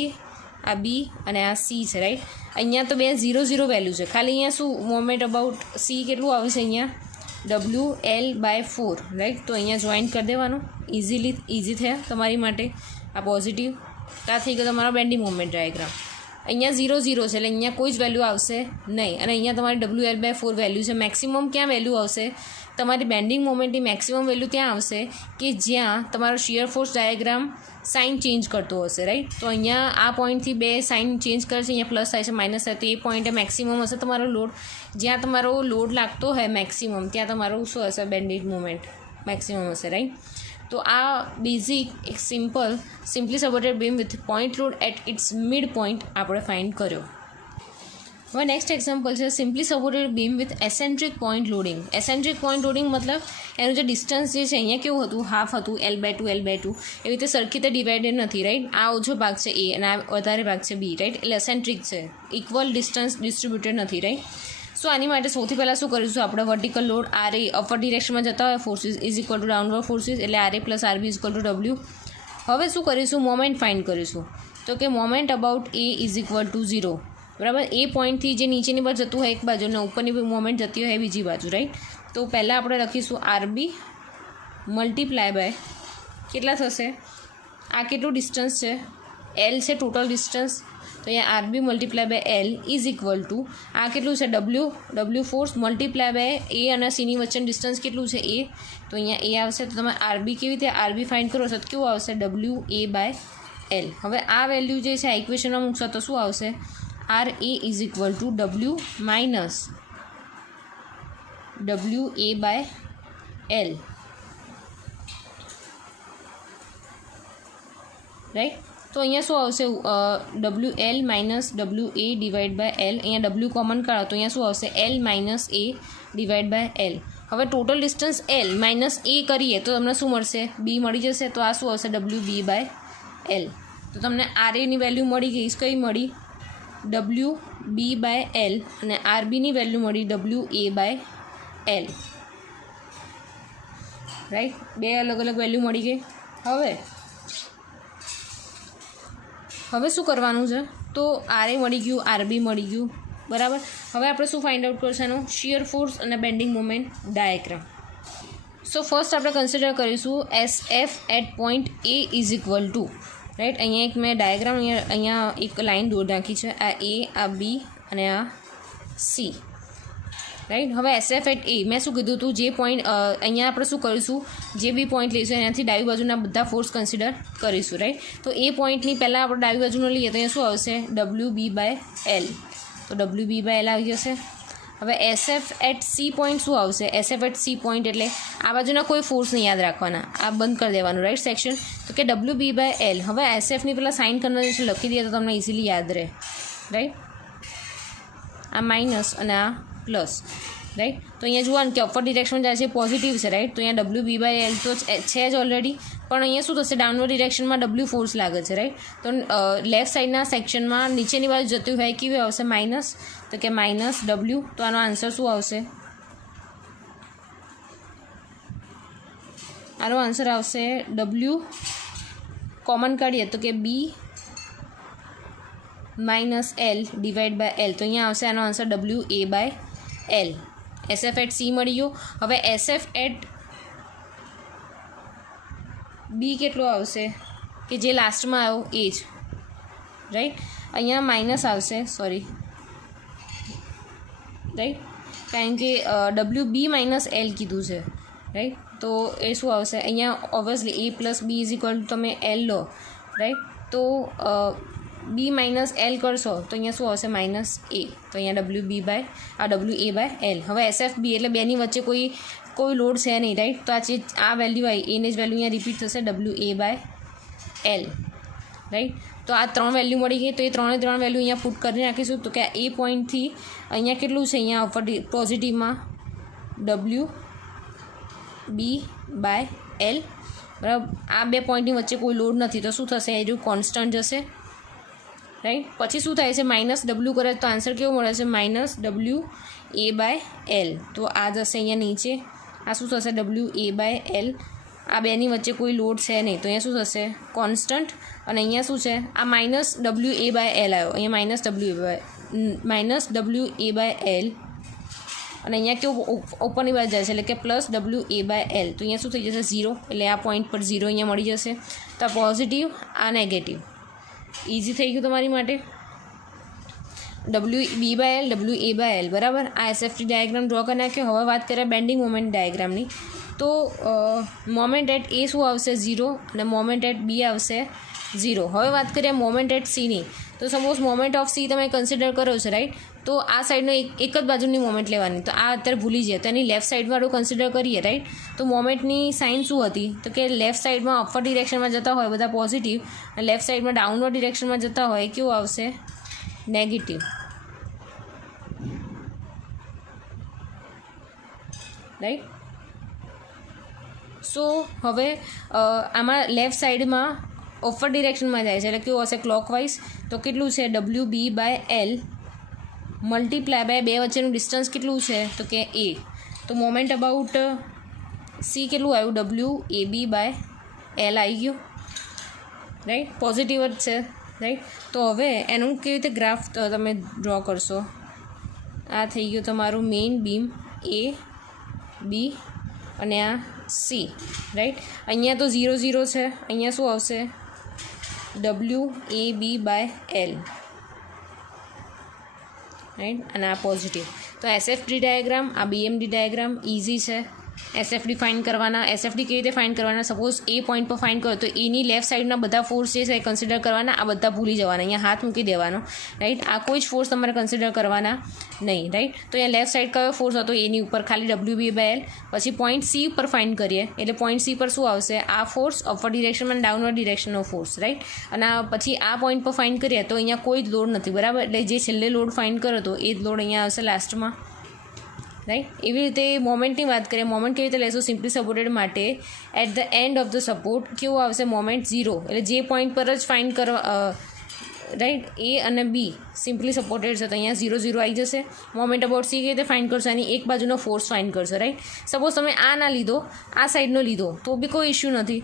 આ B અને આ C છે, રાઈટ. અહીંયા તો બે 0 0 વેલ્યુ છે, ખાલી અહીંયા શું મોમેન્ટ અબાઉટ C કેટલું આવે છે? અહીંયા WL/4, રાઈટ. તો અહીંયા જોઈન્ટ કરી દેવાનું. ઇઝી થયા તમારી માટે. આ પોઝિટિવ આ થઈ ગયો તમારો બેન્ડિંગ મોમેન્ટ ડાયાગ્રામ. અહીંયા 0 0 છે એટલે અહીંયા કોઈ જ વેલ્યુ આવશે નહીં અને અહીંયા તમારી WL/4 વેલ્યુ છે. મેક્સિમમ ક્યાં વેલ્યુ આવશે? તમારી બેન્ડિંગ મોમેન્ટની મેક્સિમમ વેલ્યુ ત્યાં આવશે કે જ્યાં તમારો shear force diagram sign change કરતો હશે, રાઈટ. તો અહીંયા આ પોઈન્ટથી બે સાઇન ચેન્જ કરશે, અહીંયા પ્લસ થાય છે માઇનસ થાય, તો એ પોઈન્ટે મેક્સિમમ હશે તમારો લોડ. જ્યાં તમારો લોડ લાગતો હોય મેક્સિમમ ત્યાં તમારું શું હશે? બેન્ડિંગ મોમેન્ટ મેક્સિમમ હશે, રાઈટ. તો આ બેઝિક એક simply supported beam with point load at its mid point આપણે ફાઇન્ડ કર્યો. હવે નેક્સ્ટ એક્ઝામ્પલ છે simply supported beam with eccentric point loading. Eccentric point loading મતલબ એનું જે ડિસ્ટન્સ જે છે અહીંયા કેવું હતું? હાફ હતું, L/2 L/2. એવી રીતે સરખી રીતે ડિવાઇડેડ નથી, રાઈટ. આ ઓછો ભાગ છે A અને આ વધારે ભાગ છે B, રાઈટ. એટલે એસેન્ટ્રિક છે, ઇક્વલ ડિસ્ટન્સ ડિસ્ટ્રીબ્યુટેડ નથી, રાઈટ. સો આની માટે સૌથી પહેલાં શું કરીશું? આપણે વર્ટિકલ લોડ RA અપર ડિરેક્શનમાં જતા હોય forces is equal to downward forces એટલે RA + RB is equal to W. હવે શું કરીશું? મોમેન્ટ ફાઇન્ડ કરીશું. તો કે moment about A is equal to 0, બરાબર. એ પોઈન્ટથી જે નીચેની બાજુ જતું હોય એક બાજુ અને ઉપરની મોમેન્ટ જતી હોય બીજી બાજુ, રાઈટ. તો પહેલાં આપણે લખીશું RB મલ્ટીપ્લાય બાય કેટલા થશે? આ કેટલું ડિસ્ટન્સ છે? L છે ટોટલ ડિસ્ટન્સ. તો અહીંયા RB multiply by L is equal to આ કેટલું છે? W force multiply by A અને Cની વચ્ચેનું ડિસ્ટન્સ કેટલું છે? A. તો અહીંયા A આવશે. તો તમે RB કેવી રીતે RB ફાઇન્ડ કરો છો? કેવું આવશે? WA/L. હવે આ વેલ્યુ જે છે આ ઇક્વેશનમાં મૂકશો તો શું આવશે? RA is equal to W minus WA/L, right. તો અહીંયા શું આવશે? WL minus WA divide by L. અહીંયા W કોમન કાઢો તો અહીંયા શું આવશે? L minus A divide by L. હવે total distance L minus A કરીએ તો તમને શું મળશે? B મળી જશે. તો આ શું આવશે? WB/L. તો તમને RAની વેલ્યુ મળી ગઈ. કઈ મળી? WB/L અને RBની વેલ્યુ મળી WA/L, રાઈટ. બે અલગ અલગ વેલ્યુ મળી ગઈ. હવે શું કરવાનું છે? તો RA મળી ગયું, RB મળી ગયું, બરાબર. હવે આપણે શું ફાઇન્ડ આઉટ કરવાનું? શિયર ફોર્સ અને bending moment diagram. So first આપણે કન્સિડર કરીશું SF at point A is equal two, right. અહીંયા એક મેં ડાયાગ્રામ અહીંયા એક લાઇન દોર નાખી છે. આ A, આ B અને આ C, રાઈટ. હવે SF એટ A મેં શું કીધું હતું? જે પોઈન્ટ અહીંયા આપણે શું કરીશું? જે બી પોઈન્ટ લઈશું એનાથી ડાબી બાજુના બધા ફોર્સ કન્સિડર કરીશું, રાઈટ. તો એ પોઈન્ટની પહેલાં આપણે ડાબી બાજુનો લઈએ તો અહીંયા શું આવશે? WB/L. તો WB/L આવી જશે. હવે SF એટ C પોઈન્ટ શું આવશે? SF એટ C પોઈન્ટ એટલે આ બાજુના કોઈ ફોર્સને યાદ રાખવાના, આ બંધ કરી દેવાનું, રાઈટ સેક્શન. તો કે WB/L. હવે SFની પહેલાં સાઇન કન્વર્ઝેશન લખી દઈએ તો તમને ઇઝીલી યાદ રહે, રાઈટ. આ માઇનસ અને આ પ્લસ, રાઈટ. તો અહીંયા જોવાનું કે અપર ડિરેક્શનમાં જાય છે પોઝિટિવ છે, રાઈટ. તો અહીંયા WB/L તો છે જ ઓલરેડી, પણ અહીંયા શું થશે? ડાઉનવર્ડ ડિરેક્શનમાં W ફોર્સ લાગે છે, રાઈટ. તો લેફ્ટ સાઈડના સેક્શનમાં નીચેની બાજુ જતું હોય કેવી આવશે? માઇનસ. તો કે માઇનસ W. તો આનો આન્સર શું આવશે? આનો આન્સર આવશે W કોમન કાઢીએ તો કે B minus L divide by L, તો અહીંયા આવશે આનો answer WA/L. SF at C મળી ગયો. હવે SF એટ બી કેટલો આવશે કે જે લાસ્ટમાં આવ્યો એ જ, રાઈટ. અહીંયા માઇનસ આવશે, સોરી, રાઈટ, કારણ કે WB માઇનસ એલ કીધું છે, રાઈટ. તો એ શું આવશે અહીંયા obviously A plus B is equal to તમે એલ લો, રાઈટ. તો બી માઇનસ એલ કરશો તો અહીંયા શું આવશે -A. તો અહીંયા WA/L. હવે SFB એટલે બેની વચ્ચે કોઈ લોડ છે નહીં, રાઈટ. તો આ વેલ્યુ આવી એની જ વેલ્યુ અહીંયા રિપીટ થશે WA/L, રાઈટ. તો આ 3 વેલ્યુ મળી ગઈ. તો એ 3 વેલ્યુ અહીંયા પુટ કરી નાખીશું. તો કે એ પોઈન્ટથી અહીંયા કેટલું છે, અહીંયા ઉપર પોઝિટિવમાં WB/L, બરાબર. આ બે પોઈન્ટની વચ્ચે કોઈ લોડ નથી, તો શું થશે, એ જો કોન્સ્ટન્ટ જશે, રાઈટ. પછી શું થાય છે, -W કરે તો આન્સર કેવો મળે છે, -WA/L. તો આ જશે અહીંયા નીચે, આ શું થશે WA/L. આ બેની વચ્ચે કોઈ લોડ છે નહીં, તો અહીંયા શું થશે કોન્સ્ટન્ટ. અને અહીંયા શું છે, આ -WA/L આવ્યો, અહીંયા -WA/L. અને અહીંયા કેવું ઉપરની બાજુ જાય છે એટલે કે +WA/L. તો અહીંયા શું થઈ જશે 0, એટલે આ પોઈન્ટ પર 0 અહીંયા મળી જશે. તો આ પોઝિટિવ, આ નેગેટિવ. ઇઝી થઈ ગયું તમારી માટે. WB/L, WA/L, બરાબર. આ SFT ડાયાગ્રામ ડ્રો કરી નાખ્યો. હવે વાત કરીએ બેન્ડિંગ મોમેન્ટ ડાયાગ્રામની. તો મોમેન્ટ એટ એ શું આવશે 0 અને મોમેન્ટ એટ બી આવશે 0. હવે વાત કરીએ મોમેન્ટ એટ સીની. તો સપોઝ મોમેન્ટ ઓફ સી તમે કન્સિડર કરો છો, રાઈટ. તો આ સાઈડનો એક જ બાજુની મોમેન્ટ લેવાની. તો આ અત્યારે ભૂલી જઈએ, તો એની લેફ્ટ સાઈડવાળું કન્સિડર કરીએ, રાઈટ. તો મોમેન્ટની સાઇન શું હતી, તો કે લેફ્ટ સાઈડમાં અપવર્ડ ડિરેક્શનમાં જતા હોય બધા પોઝિટિવ, અને લેફ્ટ સાઈડમાં ડાઉનવર્ડ ડિરેક્શનમાં જતા હોય કેવું આવશે, નેગેટિવ, રાઈટ. સો હવે આમાં લેફ્ટ સાઈડમાં અપવર્ડ ડિરેક્શનમાં જાય છે એટલે કેવું હશે, ક્લોકવાઇઝ. તો કેટલું છે WB/L મલ્ટીપ્લાય બાય બે વચ્ચેનું ડિસ્ટન્સ કેટલું છે, તો કે A. તો મોમેન્ટ અબાઉટ સી કેટલું આવ્યું, WAB/L આવી ગયું, રાઈટ. પોઝિટિવ જ છે, રાઈટ. તો હવે એનું કેવી રીતે ગ્રાફ તમે ડ્રો કરશો. આ થઈ ગયું તમારું મેઇન બીમ A, B અને આ C, રાઈટ. અહીંયા તો 0 0 છે, અહીંયા શું આવશે WAB/L, રાઈટ. અને આ પોઝિટિવ. તો SFD ડાયાગ્રામ, આ BMD ડાયાગ્રામ ઇઝી છે. SFD ફાઇન્ડ કરવાના. SFD કેવી રીતે ફાઇન્ડ કરવાના, સપોઝ એ પોઈન્ટ પર ફાઇન્ડ કરો તો એની લેફ્ટ સાઈડના બધા ફોર્સ જે છે એ કન્સિડર કરવાના, આ બધા ભૂલી જવાના, અહીંયા હાથ મૂકી દેવાનો, રાઈટ. આ કોઈ જ ફોર્સ તમારે કન્સિડર કરવાના નહીં, રાઈટ. તો અહીંયા લેફ્ટ સાઈડ કયો ફોર્સ હતો એની ઉપર ખાલી WB/L. પછી પોઈન્ટ સી ઉપર ફાઇન્ડ કરીએ એટલે પોઈન્ટ સી પર શું આવશે, આ ફોર્સ અપવર્ડ ડિરેક્શનમાં અને ડાઉનવર્ડ ડિરેક્શનનો ફોર્સ, રાઈટ. અને પછી આ પોઈન્ટ પર ફાઇન્ડ કરીએ તો અહીંયા કોઈ જ લોડ નથી, બરાબર. એટલે જે છેલ્લે લોડ ફાઇન્ડ કરો તો એ જ લોડ અહીંયા આવશે લાસ્ટમાં, રાઈટ. એવી રીતે મોમેન્ટની વાત કરીએ. મોમેન્ટ કેવી રીતે લેશો, સિમ્પલી સપોર્ટેડ માટે at the end of the support કેવું આવશે, મોમેન્ટ 0. એટલે જે પોઈન્ટ પર જ ફાઇન્ડ કરવા, રાઈટ. A અને B સિમ્પલી સપોર્ટેડ છે તો અહીંયા 0 0 આવી જશે. મોમેન્ટ અબાઉટ સી કેવી રીતે ફાઇન્ડ કરશો, એની એક બાજુનો ફોર્સ ફાઇન્ડ કરશો, રાઈટ. સપોઝ તમે આ ના લીધો, આ સાઈડનો લીધો તો બી કોઈ ઇશ્યુ નથી,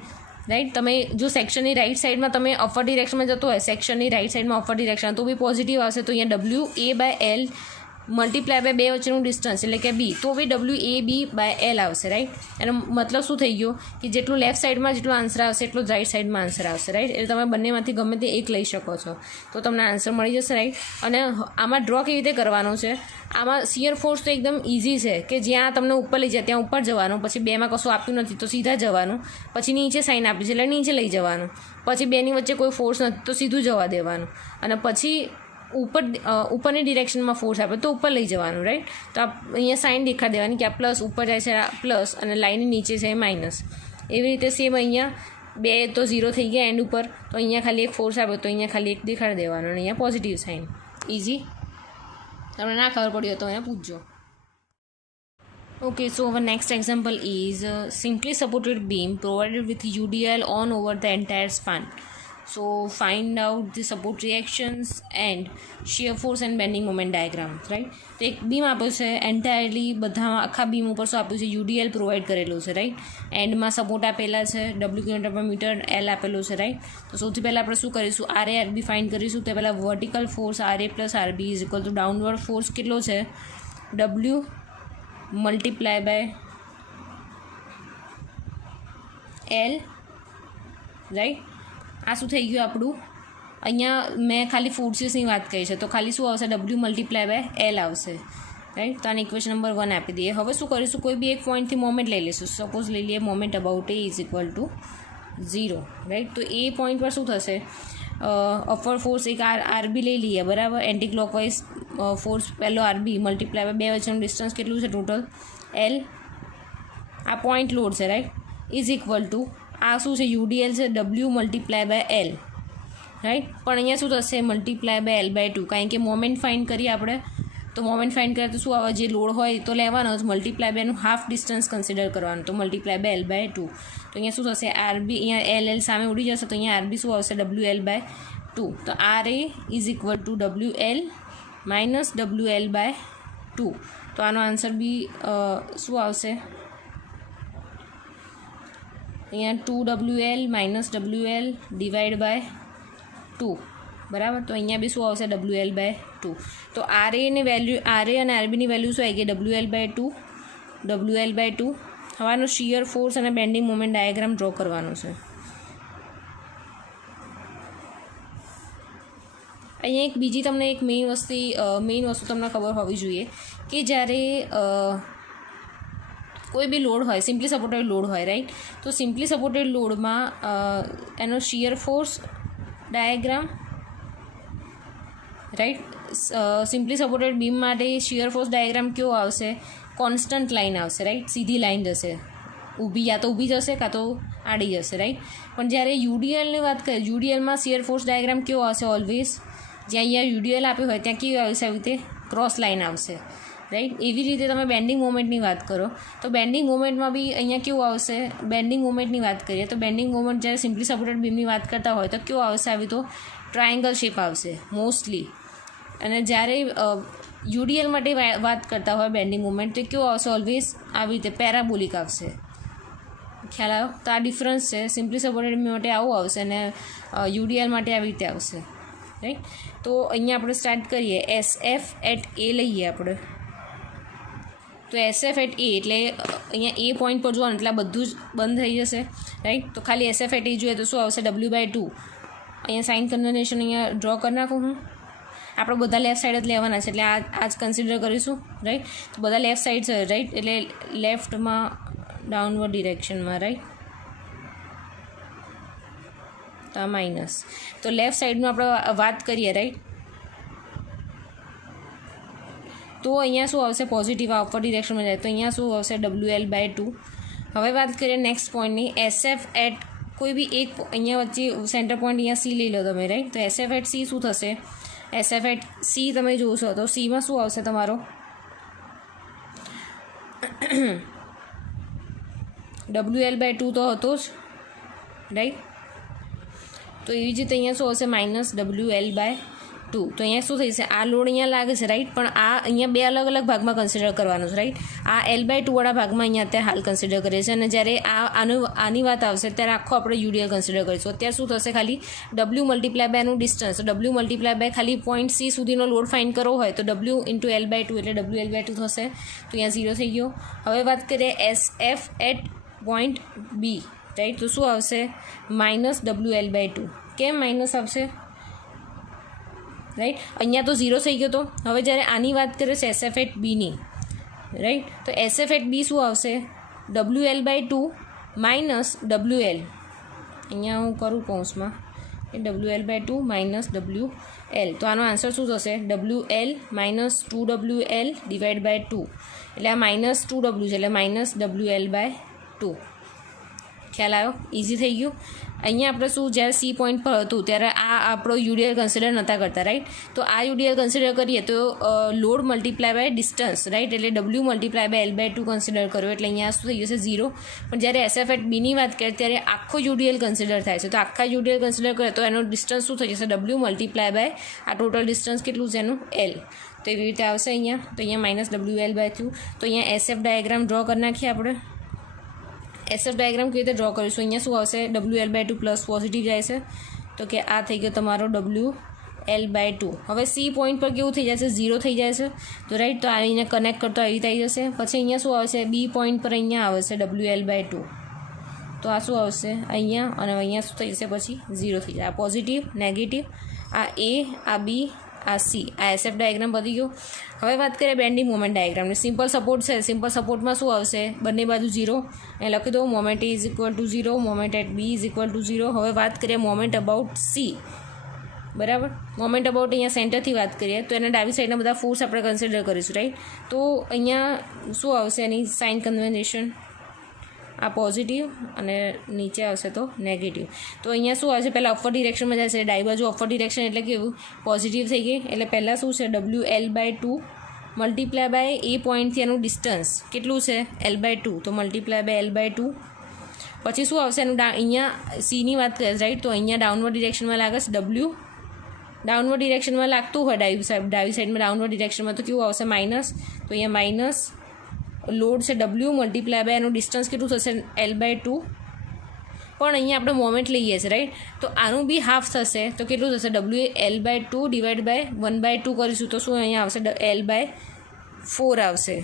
રાઈટ. તમે જો સેક્શનની રાઇટ સાઈડમાં તમે અપવર્ડ ડિરેક્શનમાં જતો હોય, સેક્શનની રાઇટ સાઈડમાં અપવર્ડ ડિરેક્શન તો બી પોઝિટિવ આવશે. તો અહીંયા WA/L મલ્ટીપ્લાય બાય બે વચ્ચેનું ડિસ્ટન્સ એટલે કે બી, તો બી WAB/L આવશે, રાઈટ. એનો મતલબ શું થઈ ગયો કે જેટલું લેફ્ટ સાઈડમાં જેટલો આન્સર આવશે એટલું જ રાઈટ સાઈડમાં આન્સર આવશે, રાઈટ. એટલે તમે બંનેમાંથી ગમે તે એક લઈ શકો છો તો તમને આન્સર મળી જશે, રાઈટ. અને આમાં ડ્રો કેવી રીતે કરવાનો છે, આમાં શિયર ફોર્સ તો એકદમ ઇઝી છે કે જ્યાં તમને ઉપર લઈ જાય ત્યાં ઉપર જવાનું, પછી બેમાં કશું આપ્યું નથી તો સીધા જવાનું, પછી નીચે સાઇન આપી છે એટલે નીચે લઈ જવાનું, પછી બેની વચ્ચે કોઈ ફોર્સ નથી તો સીધું જવા દેવાનું, અને પછી ઉપરની ડિરેક્શનમાં ફોર્સ આપે તો ઉપર લઈ જવાનું, રાઈટ. તો અહીંયા સાઇન દેખાડી દેવાની કે આ પ્લસ ઉપર જાય છે, આ પ્લસ અને લાઇનની નીચે છે માઇનસ. એવી રીતે સેમ અહીંયા 2 તો 0 થઈ ગયા એન્ડ ઉપર, તો અહીંયા ખાલી એક ફોર્સ આપે તો અહીંયા ખાલી એક દેખાડી દેવાનું અને અહીંયા પોઝિટિવ સાઇન. ઇઝી. તમને ના ખબર પડી હોય તો અહીંયા પૂછજો. Okay, so our next example is simply supported beam provided with UDL on over the entire span. So find out the support reactions and shear force and bending moment diagram, right. તો એક beam આપ્યું છે, entirely બધા આખા beam ઉપર શું આપ્યું છે, યુડીએલ પ્રોવાઈડ કરેલું છે, રાઈટ. એન્ડમાં સપોર્ટ આપેલા છે, ડબલ્યુ કિલોમીટર પર મીટર, એલ આપેલું છે, રાઈટ. તો સૌથી પહેલાં આપણે શું કરીશું, આર એ આરબી ફાઇન્ડ કરીશું. તો પહેલાં vertical force R A plus RB is equal to downward force કેટલો છે, W multiply by L, right. આ શું થઈ ગયું આપણું, અહીંયા મેં ખાલી ફોર્સીસની વાત કરી છે, તો ખાલી શું આવશે, ડબલ્યુ મલ્ટીપ્લાય બાય એલ આવશે, રાઈટ. તો આને ઇક્વેશન નંબર 1 આપી દઈએ. હવે શું કરીશું, કોઈ બી એક પોઈન્ટથી મોમેન્ટ લઈ લઈશું. સપોઝ લઈ લઈએ moment about A is equal to 0, right. તો એ પોઈન્ટ પર શું થશે, અપર ફોર્સ એક આરબી લઈ લઈએ, બરાબર. એન્ટી ક્લોકવાઇઝ ફોર્સ પહેલો આરબી મલ્ટીપ્લાય બાય બે વચ્ચેનું ડિસ્ટન્સ કેટલું છે ટોટલ, એલ. આ પોઈન્ટ લોડ છે, રાઈટ, ઇઝ ઇક્વલ ટુ આ શું છે, યુડીએલ છે, W multiply by L, right. પણ અહીંયા શું થશે, મલ્ટીપ્લાય બાય એલ બાય 2, કારણ કે મોમેન્ટ ફાઇન્ડ કરીએ આપણે. તો મોમેન્ટ ફાઇન્ડ કરીએ તો શું આવે, જે લોડ હોય તો લેવાનો જ, મલ્ટીપ્લાય બાયનું હાફ ડિસ્ટન્સ કન્સિડર કરવાનું, તો મલ્ટીપ્લાય બાય એલ બાય 2. તો અહીંયા શું થશે, આરબી અહીંયા એલ સામે ઉડી જશે, તો અહીંયા આરબી શું આવશે, ડબલ્યુ એલ બાય 2. તો R A is equal to W L minus W L by 2. તો આનો આન્સર બી શું આવશે, અહીંયા 2WL minus WL divide by 2, બરાબર. તો અહીંયા બી શું આવશે, WL બાય 2. તો આરએ ની વેલ્યુ, આરએ અને આરબીની વેલ્યુ શું આવી ગઈ, WL બાય 2, WL બાય 2. હવે આનો શિયર ફોર્સ અને બેન્ડિંગ મોમેન્ટ ડાયાગ્રામ ડ્રો કરવાનો છે. અહીંયા એક બીજી તમને એક મેઇન વસ્તુ તમને ખબર હોવી જોઈએ કે જ્યારે કોઈ બી લોડ હોય, સિમ્પલી સપોર્ટેડ લોડ હોય, રાઈટ. તો સિમ્પલી સપોર્ટેડ લોડમાં એનો shear force diagram, right. Simply supported beam માટે શિયર ફોર્સ ડાયાગ્રામ કેવો આવશે, કોન્સ્ટન્ટ લાઇન આવશે, રાઈટ. સીધી લાઇન જશે, ઊભી યા તો ઊભી જશે કાં તો આડી જશે, રાઈટ. પણ જ્યારે યુડીએલની વાત કરીએ, યુડીએલમાં શિયર ફોર્સ ડાયાગ્રામ કેવો આવશે, ઓલવેઝ જ્યાં અહીંયા યુડીએલ આપ્યું હોય ત્યાં કેવી આવશે, આવી રીતે ક્રોસ લાઇન આવશે, રાઈટ. એવી રીતે તમે બેન્ડિંગ મોમેન્ટની વાત કરો તો બેન્ડિંગ મોમેન્ટમાં બી અહીંયા કેવું આવશે, બેન્ડિંગ મોમેન્ટની વાત કરીએ તો બેન્ડિંગ મોમેન્ટ જ્યારે સિમ્પલી સપોર્ટેડ બીમની વાત કરતા હોય તો કેવું આવશે, આવી તો ટ્રાયેંગલ શેપ આવશે મોસ્ટલી. અને જ્યારે યુડીએલ માટે વાત કરતા હોય બેન્ડિંગ મોમેન્ટ તો કેવું આવશે, ઓલવેઝ આવી રીતે પેરાબોલિક આવશે. ખ્યાલ આવ્યો? તો આ ડિફરન્સ છે, સિમ્પલી સપોર્ટેડ બીમ માટે આવું આવશે અને યુડીએલ માટે આવી રીતે આવશે, રાઈટ. તો અહીંયા આપણે સ્ટાર્ટ કરીએ, SF એટ એ લઈએ આપણે. તો SF એટ એ એટલે અહીંયા એ પોઈન્ટ પર જોવાનું એટલે બધું જ બંધ થઈ જશે, રાઈટ. તો ખાલી SF એટ એ જોઈએ તો શું આવશે, W/2. અહીંયા સાઇન કન્વર્ઝેશન અહીંયા ડ્રો કરી નાખું હું. આપણે બધા લેફ્ટ સાઈડ જ લેવાના છે એટલે આ જ કન્સિડર કરીશું, રાઈટ. તો બધા લેફ્ટ સાઈડ છે, રાઈટ. એટલે લેફ્ટમાં ડાઉનવર્ડ ડિરેક્શનમાં, રાઈટ. તો આ માઇનસ. તો લેફ્ટ સાઈડનું આપણે વાત કરીએ, રાઈટ. તો અહીંયા શું આવશે, પોઝિટિવ અપવર્ડ ડિરેક્શનમાં જાય તો અહીંયા શું આવશે, WL/2. હવે વાત કરીએ નેક્સ્ટ પોઈન્ટની, SF એટ કોઈ બી એક અહીંયા વચ્ચે સેન્ટર પોઈન્ટ અહીંયા C લઈ લો તમે, રાઈટ. તો SF એટ C શું થશે, SF એટ C તમે જોશો તો Cમાં શું આવશે તમારો WL/2 તો હતો જ, રાઈટ. તો એવી જ રીતે અહીંયા શું આવશે, માઇનસ WL/2. તો અહીંયા શું થઈ છે, આ લોડ અહીંયા લાગે છે, રાઈટ. પણ આ અહીંયા બે અલગ અલગ ભાગમાં કન્સિડર કરવાનું છે, રાઈટ. આ L/2 વાળા ભાગમાં અહીંયા અત્યારે હાલ કન્સિડર કરીએ છીએ અને જ્યારે આની વાત આવશે ત્યારે આખો આપણે યુડીએલ કન્સિડર કરીશું. અત્યારે શું થશે, ખાલી W મલ્ટીપ્લાય બાય એનું ડિસ્ટન્સ, તો W મલ્ટીપ્લાય બાય ખાલી પોઈન્ટ C સુધીનો લોડ ફાઇન્ડ કરવો હોય તો W ઇન્ટુ L/2 એટલે WL/2 થશે. તો અહીંયા 0 થઈ ગયો. હવે વાત કરીએ SF at point B, right. તો શું આવશે, માઇનસ WL/2. કેમ માઇનસ આવશે, રાઈટ. અહીંયા તો 0 થઈ ગયો. તો હવે જ્યારે આની વાત કરીએ છે SF એટ બીની, રાઈટ. તો SF એટ બી શું આવશે, WL/2 માઇનસ WL. અહીંયા હું કરું કૌંસમાં WL/2 માઇનસ WL. તો આનો આન્સર શું થશે, WL minus 2WL divide by 2. એટલે આ માઇનસ 2W છે એટલે માઇનસ WL/2. ખ્યાલ આવ્યો? ઇઝી થઈ ગયું. અહીંયા આપણે શું, જ્યારે સી પોઈન્ટ પર હતું ત્યારે આ આપણો યુડીએલ કન્સિડર નહોતા કરતા, રાઈટ? તો આ યુડીએલ કન્સિડર કરીએ તો load multiply by distance, right? એટલે W multiply by L/2 consider કર્યો એટલે અહીંયા શું થઈ જશે? 0. પણ જ્યારે SF એટ બીની વાત કરીએ ત્યારે આખો યુડીએલ કન્સિડર થાય છે. તો આખા યુડીએલ કન્સિડર કરીએ તો એનો ડિસ્ટન્સ શું થઈ જશે? ડબલ્યુ મલ્ટીપ્લાય બાય આ ટોટલ ડિસ્ટન્સ કેટલું છે એનું? L. તો એવી રીતે આવશે અહીંયા. તો અહીંયા -WL/2. તો અહીંયા SF ડાયાગ્રામ ડ્રો કરી નાખીએ આપણે. SF ડાયાગ્રામ કેવી રીતે ડ્રો કરીશું? અહીંયા શું આવશે? WL/2 પ્લસ પોઝિટિવ જાય છે. તો કે આ થઈ ગયો તમારો WL/2. હવે સી પોઈન્ટ પર કેવું થઈ જશે? 0 થઈ જાય છે. તો રાઈટ, તો આને કનેક્ટ કરતો આવી થઈ જશે. પછી અહીંયા શું આવશે? બી પોઈન્ટ પર અહીંયા આવે છે WL/2. તો આ શું આવશે? અહીંયા, અને અહીંયા શું થઈ જશે? પછી 0 થઈ જાય. આ પોઝિટિવ, નેગેટિવ, આ A, આ B, આ C. આ SF ડાયાગ્રામ પતી ગયો. હવે વાત કરીએ બેન્ડિંગ મોમેન્ટ ડાયાગ્રામની. સિમ્પલ સપોર્ટ છે. સિમ્પલ સપોર્ટમાં શું આવશે? બંને બાજુ 0. એ લખી દો moment A = 0, moment at B = 0. હવે વાત કરીએ મોમેન્ટ અબાઉટ C. બરાબર, મોમેન્ટ અબાઉટ અહીંયા સેન્ટરથી વાત કરીએ તો એના ડાબી સાઈડના બધા ફોર્સ આપણે કન્સિડર કરીશું, રાઈટ? તો અહીંયા શું આવશે એની સાઇન કન્વેન્શન? આ પોઝિટિવ અને નીચે આવશે તો નેગેટિવ. તો અહીંયા શું આવશે? પહેલાં અપર ડિરેક્શનમાં જશે. ડાબી બાજુ અપર ડિરેક્શન એટલે કેવું? પોઝિટિવ થઈ ગઈ. એટલે પહેલાં શું છે? WL/2 મલ્ટીપ્લાય બાય એ પોઈન્ટથી એનું ડિસ્ટન્સ કેટલું છે? L/2. તો મલ્ટીપ્લાય બાય L/2. પછી શું આવશે એનું? અહીંયા સીની વાત કરીએ, રાઈટ? તો અહીંયા ડાઉનવર્ડ ડિરેક્શનમાં લાગે છે W. ડાઉનવર્ડ ડિરેક્શનમાં લાગતું હોય ડાબી સાઈડમાં ડાઉનવર્ડ ડિરેક્શનમાં તો કેવું આવશે? માઇનસ. તો અહીંયા માઇનસ લોડ છે W મલ્ટીપ્લાય બાય એનું ડિસ્ટન્સ કેટલું થશે? L/2. પણ અહીંયા આપણે મોમેન્ટ લઈએ છીએ, રાઈટ? તો આનું બી હાફ થશે. તો કેટલું થશે? WL/2 ડિવાઈડ બાય 1/2 કરીશું તો શું અહીંયા આવશે? L/4 આવશે,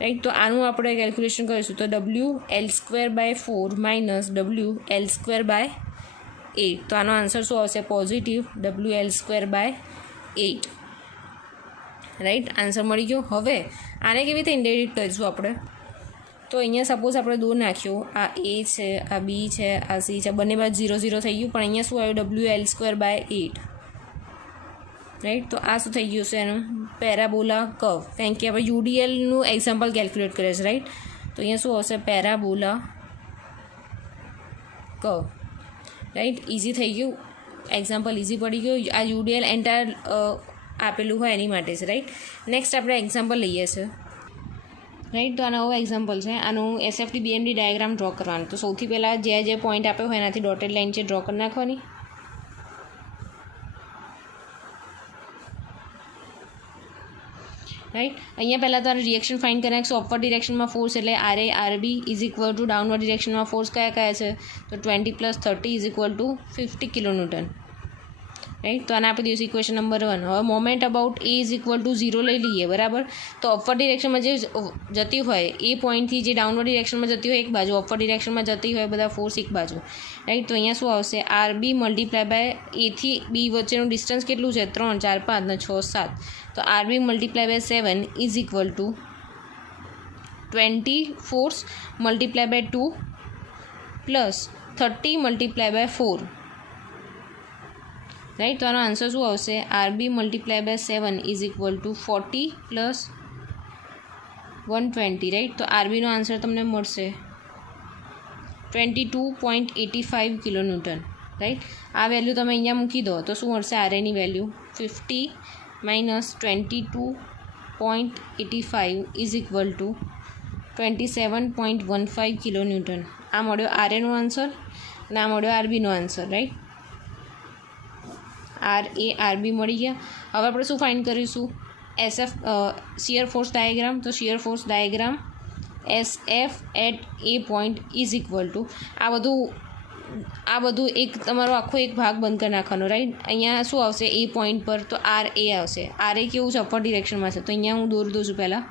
રાઈટ? તો આનું આપણે કેલ્ક્યુલેશન કરીશું તો WL²/4 માઇનસ WL²/8. તો આનો આન્સર શું આવશે? Positive WL²/8. રાઈટ, આન્સર મળી ગયો. હવે આને કેવી રીતે ઇન્ડિરેક્ટ કરીશું આપણે? તો અહીંયા સપોઝ આપણે દૂર નાખ્યું, આ A છે, આ B છે, આ C છે, બંને બાજુ 0 0 થઈ ગયું. પણ અહીંયા શું આવ્યું? WL²/8. રાઈટ, તો આ શું થઈ ગયું છે એનું? Parabola curve. કારણ કે આપણે યુડીએલનું એક્ઝામ્પલ કેલ્ક્યુલેટ કરીએ છીએ, રાઈટ? તો અહીંયા શું આવશે? Parabola curve. રાઈટ, ઇઝી થઈ ગયું. એક્ઝામ્પલ ઇઝી પડી ગયું. આ યુડીએલ એન્ટાયર આપેલું હોય એની માટે છે, રાઈટ? નેક્સ્ટ આપણે એક્ઝામ્પલ લઈએ છીએ, રાઈટ? તો આ નવો એક્ઝામ્પલ છે. આનું SFT BMD ડાયાગ્રામ ડ્રો કરવાનું. તો સૌથી પહેલાં જે પોઈન્ટ આપ્યો હોય એનાથી ડોટેડ લાઇન છે ડ્રો કરી નાખવાની. રાઈટ, અહીંયા પહેલાં તો રિએક્શન ફાઇન્ડ કરી નાખશું. અપવર્ડ ડિરેક્શનમાં ફોર્સ એટલે RA RB = ડાઉનવર્ડ ડિરેક્શનમાં ફોર્સ કયા છે? તો 20 + 30 = 50 kN. રાઈટ, તો આને આપી દઈશું ઇક્વેશન નંબર 1. હવે મોમેન્ટ અબાઉટ A = 0 લઈ લઈએ, બરાબર? તો અપવર્ડ ડિરેક્શનમાં જે જતી હોય એ પોઈન્ટથી જે ડાઉનવર્ડ ડિરેક્શનમાં જતી હોય એક બાજુ, અપવર્ડ ડિરેક્શનમાં જતી હોય બધા ફોર્સ એક બાજુ, રાઈટ? તો અહીંયા શું આવશે? RB મલ્ટીપ્લાય બાય A થી B વચ્ચેનું ડિસ્ટન્સ કેટલું છે? 3 4 5 ને 6 7. તો RB multiply by 7 = 20 force multiply by 2 plus 30 multiply by 4. Right, તો આનો આન્સર શું આવશે? RB multiply by 7 = 40 plus 120. Right, તો RBનો આન્સર તમને મળશે 22.85 kN. રાઈટ, આ વેલ્યુ તમે અહીંયા મૂકી દો તો શું મળશે? RAની વેલ્યુ 50 - 22.85 = 27.15 kN. આ મળ્યો RAનો આન્સર અને આ મળ્યો RBનો આન્સર, રાઈટ? RB મળી ગયા. હવે આપણે શું ફાઇન્ડ કરીશું? SF shear force diagram. તો shear force diagram SF at A point = આ બધું એક તમારો આખો એક ભાગ બંધ કરી નાખવાનો, રાઈટ? અહીંયા શું આવશે? A પોઈન્ટ પર તો RA આવશે. RA કેવું છે? અપર ડિરેક્શનમાં છે. તો અહીંયા હું દોરી દઉં છું પહેલાં.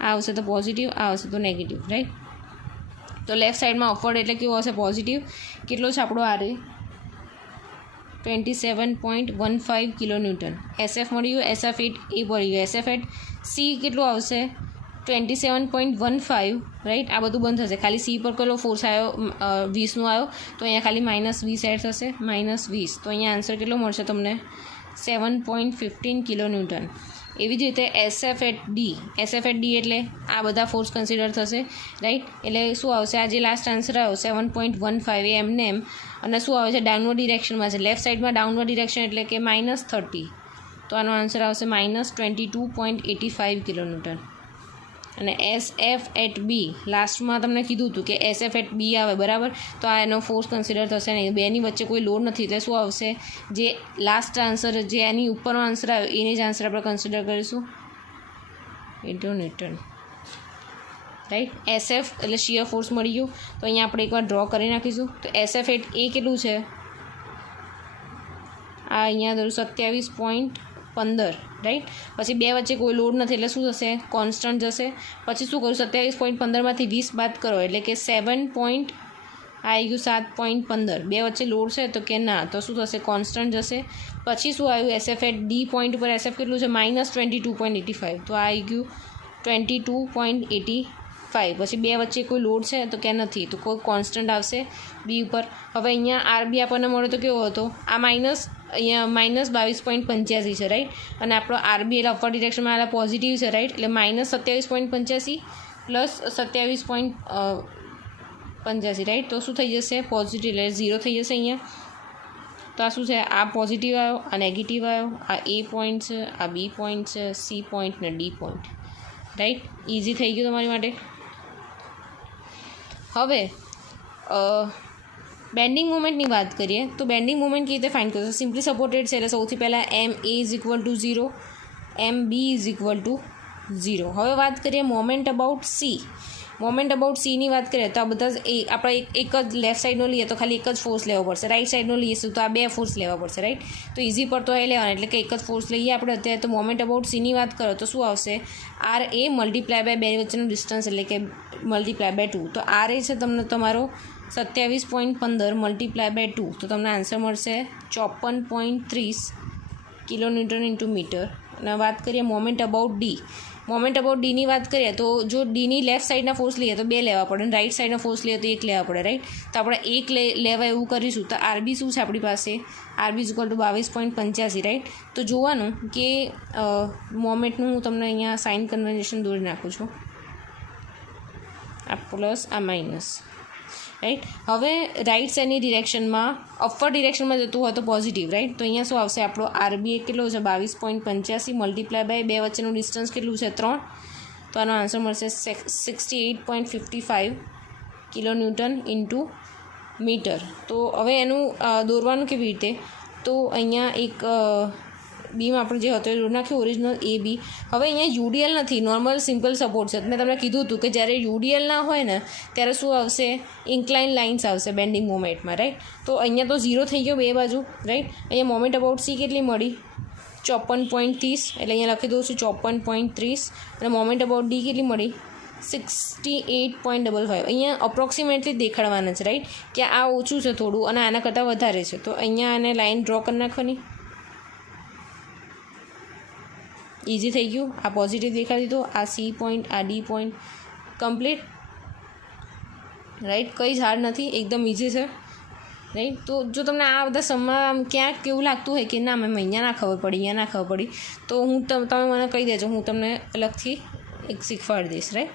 આ આવશે તો પોઝિટિવ, આ આવશે તો નેગેટિવ, રાઈટ? તો લેફ્ટ સાઈડમાં અપવર્ડ એટલે કેવું આવશે? પોઝિટિવ. કેટલો છે આપણો RA? 27.15 kN. SF મળી ગયું. SF એટ A પડી ગયું. SF એટ C કેટલું આવશે? 27.15, રાઈટ? આ બધું બંધ થશે. ખાલી C પર કેટલો ફોર્સ આવ્યો? 20નો આવ્યો. તો અહીંયા ખાલી -20 એડ થશે, -20. તો અહીંયા આન્સર કેટલો મળશે તમને? 7.15 kN. એવી જ રીતે SF એટ ડી એટલે આ બધા ફોર્સ કન્સિડર થશે, રાઈટ. એટલે શું આવશે, આ જે લાસ્ટ આન્સર આવ્યો 7.15 એ એમને એમ, અને શું આવે છે ડાઉનવર્ડ ડિરેક્શનમાં છે, લેફ્ટ સાઈડમાં ડાઉનવર્ડ ડિરેક્શન એટલે કે -30, તો આનો આન્સર આવશે -22.85 કિલોન્યુટન. અને SF એટ બી લાસ્ટમાં તમને કીધું હતું કે SF એટ બી આવે, બરાબર, તો આ એનો ફોર્સ કન્સિડર થશે નહીં, બેની વચ્ચે કોઈ લોડ નથી, એટલે શું આવશે, જે લાસ્ટ આન્સર જે એની ઉપરનો આન્સર આવ્યો એની જ આન્સર આપણે કન્સિડર કરીશું, ઇન્ટુ ન્યૂટન, રાઈટ. SF એટલે શિયર ફોર્સ મળી ગયું, તો અહીંયા આપણે એકવાર ડ્રો કરી નાખીશું. તો SF એટ એ કેટલું છે, આ અહીંયા ધરું 27.15, રાઈટ. પછી બે વચ્ચે કોઈ લોડ નથી એટલે શું થશે, કોન્સ્ટન્ટ જશે. પછી શું કરું, 27.15માંથી 20 બાદ કરો એટલે કે 7.15, બે વચ્ચે લોડ છે તો કે ના, તો શું થશે, કોન્સ્ટન્ટ જશે. પછી શું આવ્યું, SF એટ ડી પોઈન્ટ ઉપર SF કેટલું છે, -22.85, તો આ આવી ગયું 22.85. પછી બે વચ્ચે કોઈ લોડ છે તો કે નથી, તો કોઈ કોન્સ્ટન્ટ આવશે બી ઉપર. હવે અહીંયા આરબી આપણને મળ્યો તો કેવો હતો, આ અહીંયા -22.85 છે, રાઈટ. અને આપણો આરબી એટલે અપર ડિરેક્શનમાં આવેલા પોઝિટિવ છે, રાઈટ. એટલે -27.85 પ્લસ 27.85, રાઈટ. તો શું થઈ જશે, પોઝિટિવ એટલે 0 થઈ જશે અહીંયા. તો આ શું છે, આ પોઝિટિવ આવ્યો, આ નેગેટિવ આવ્યો, આ એ પોઈન્ટ છે, આ બી પોઈન્ટ છે, સી પોઈન્ટ ને ડી પોઈન્ટ, રાઈટ. ઇઝી થઈ ગયું તમારી માટે. હવે બેન્ડિંગ મોમેન્ટની વાત કરીએ તો બેન્ડિંગ મોમેન્ટ કેવી રીતે ફાઇન્ડ કરશો, સિમ્પલી સપોર્ટેડ છે એટલે સૌથી પહેલાં MA = 0, MB = 0. હવે વાત કરીએ moment about C. Moment about સીની વાત કરીએ તો આ બધા આપણે એક જ લેફ્ટ સાઈડનો લઈએ તો ખાલી એક જ ફોર્સ લેવો પડશે, રાઈટ સાઈડનો લઈશું તો આ બે ફોર્સ લેવા પડશે, રાઈટ. તો ઇઝી પડતો એ લેવાનો એટલે કે એક જ ફોર્સ લઈએ આપણે અત્યારે. તો મોમેન્ટ અબાઉટ સીની વાત કરો તો શું આવશે, RA મલ્ટીપ્લાય બાય બે વચ્ચેનું ડિસ્ટન્સ એટલે કે મલ્ટીપ્લાય બાય 2. તો RA છે તમને તમારો 27.15 મલ્ટીપ્લાય બાય 2, તો તમને આન્સર મળશે 54.30 કિલોન્યુટન ઇન્ટુ મીટર. અને વાત કરીએ moment about D. Moment about ડીની વાત કરીએ તો જો ડીની લેફ્ટ સાઈડના ફોર્સ લઈએ તો 2 લેવા પડે, અને રાઈટ સાઈડના ફોર્સ લઈએ તો 1 લેવા પડે, રાઈટ. તો આપણે 1 લેવા એવું કરીશું. તો આરબી શું છે આપણી પાસે, RB = 22.85, રાઈટ. તો જોવાનું કે મોમેન્ટનું હું તમને અહીંયા સાઇન કન્વેન્શન દોરી નાખું છું, આ પ્લસ આ માઇનસ, રાઈટ. હવે રાઈટ સાઈડની ડિરેક્શનમાં અપર ડિરેક્શનમાં જતું હોય તો પોઝિટિવ, રાઈટ. તો અહીંયા શું આવશે, આપણો આરબી કેટલો છે 22.85 મલ્ટીપ્લાય બાય બે વચ્ચેનું ડિસ્ટન્સ કેટલું છે 3, તો આનો આન્સર મળશે 68.55 કિલોન્યુટન ઇન્ટુ મીટર. તો હવે એનું દોરવાનું કેવી રીતે, તો અહીંયા એક બીમ આપણે જે હતો એ દોરી નાખ્યું, ઓરિજિનલ AB. હવે અહીંયા યુડીએલ નથી, નોર્મલ સિમ્પલ સપોર્ટ છે. મેં તમને કીધું હતું કે જ્યારે યુડીએલ ના હોય ને ત્યારે શું આવશે, ઇન્ક્લાઇન લાઇન્સ આવશે બેન્ડિંગ મોમેન્ટમાં, રાઈટ. તો અહીંયા તો 0 થઈ ગયો બે બાજુ, રાઈટ. અહીંયા મોમેન્ટ અબાઉટ સી કેટલી મળી, 54.30, એટલે અહીંયા લખી દઉં છું 54.30. અને મોમેન્ટ અબાઉટ ડી કેટલી મળી, 68.55. અહીંયા અપ્રોક્સિમેટલી દેખાડવાના છે, રાઈટ, કે આ ઓછું છે થોડું અને આના કરતાં વધારે છે. તો અહીંયા આને લાઇન ડ્રો કરી નાખવાની, ઇઝી થઈ ગયું. આ પોઝિટિવ દેખાડી દીધું, આ સી પોઈન્ટ, આ ડી પોઈન્ટ, કમ્પ્લીટ, રાઈટ. કંઈ જ હાર્ડ નથી, એકદમ ઇઝી છે, રાઈટ. તો જો તમને આ બધા સમમાં ક્યાંક કેવું લાગતું હોય કે ના મેમ અહીંયા ના ખબર પડી, અહીંયા ના ખબર પડી, તો તમે મને કહી દેજો, હું તમને અલગથી એક શીખવાડી દઈશ, રાઈટ.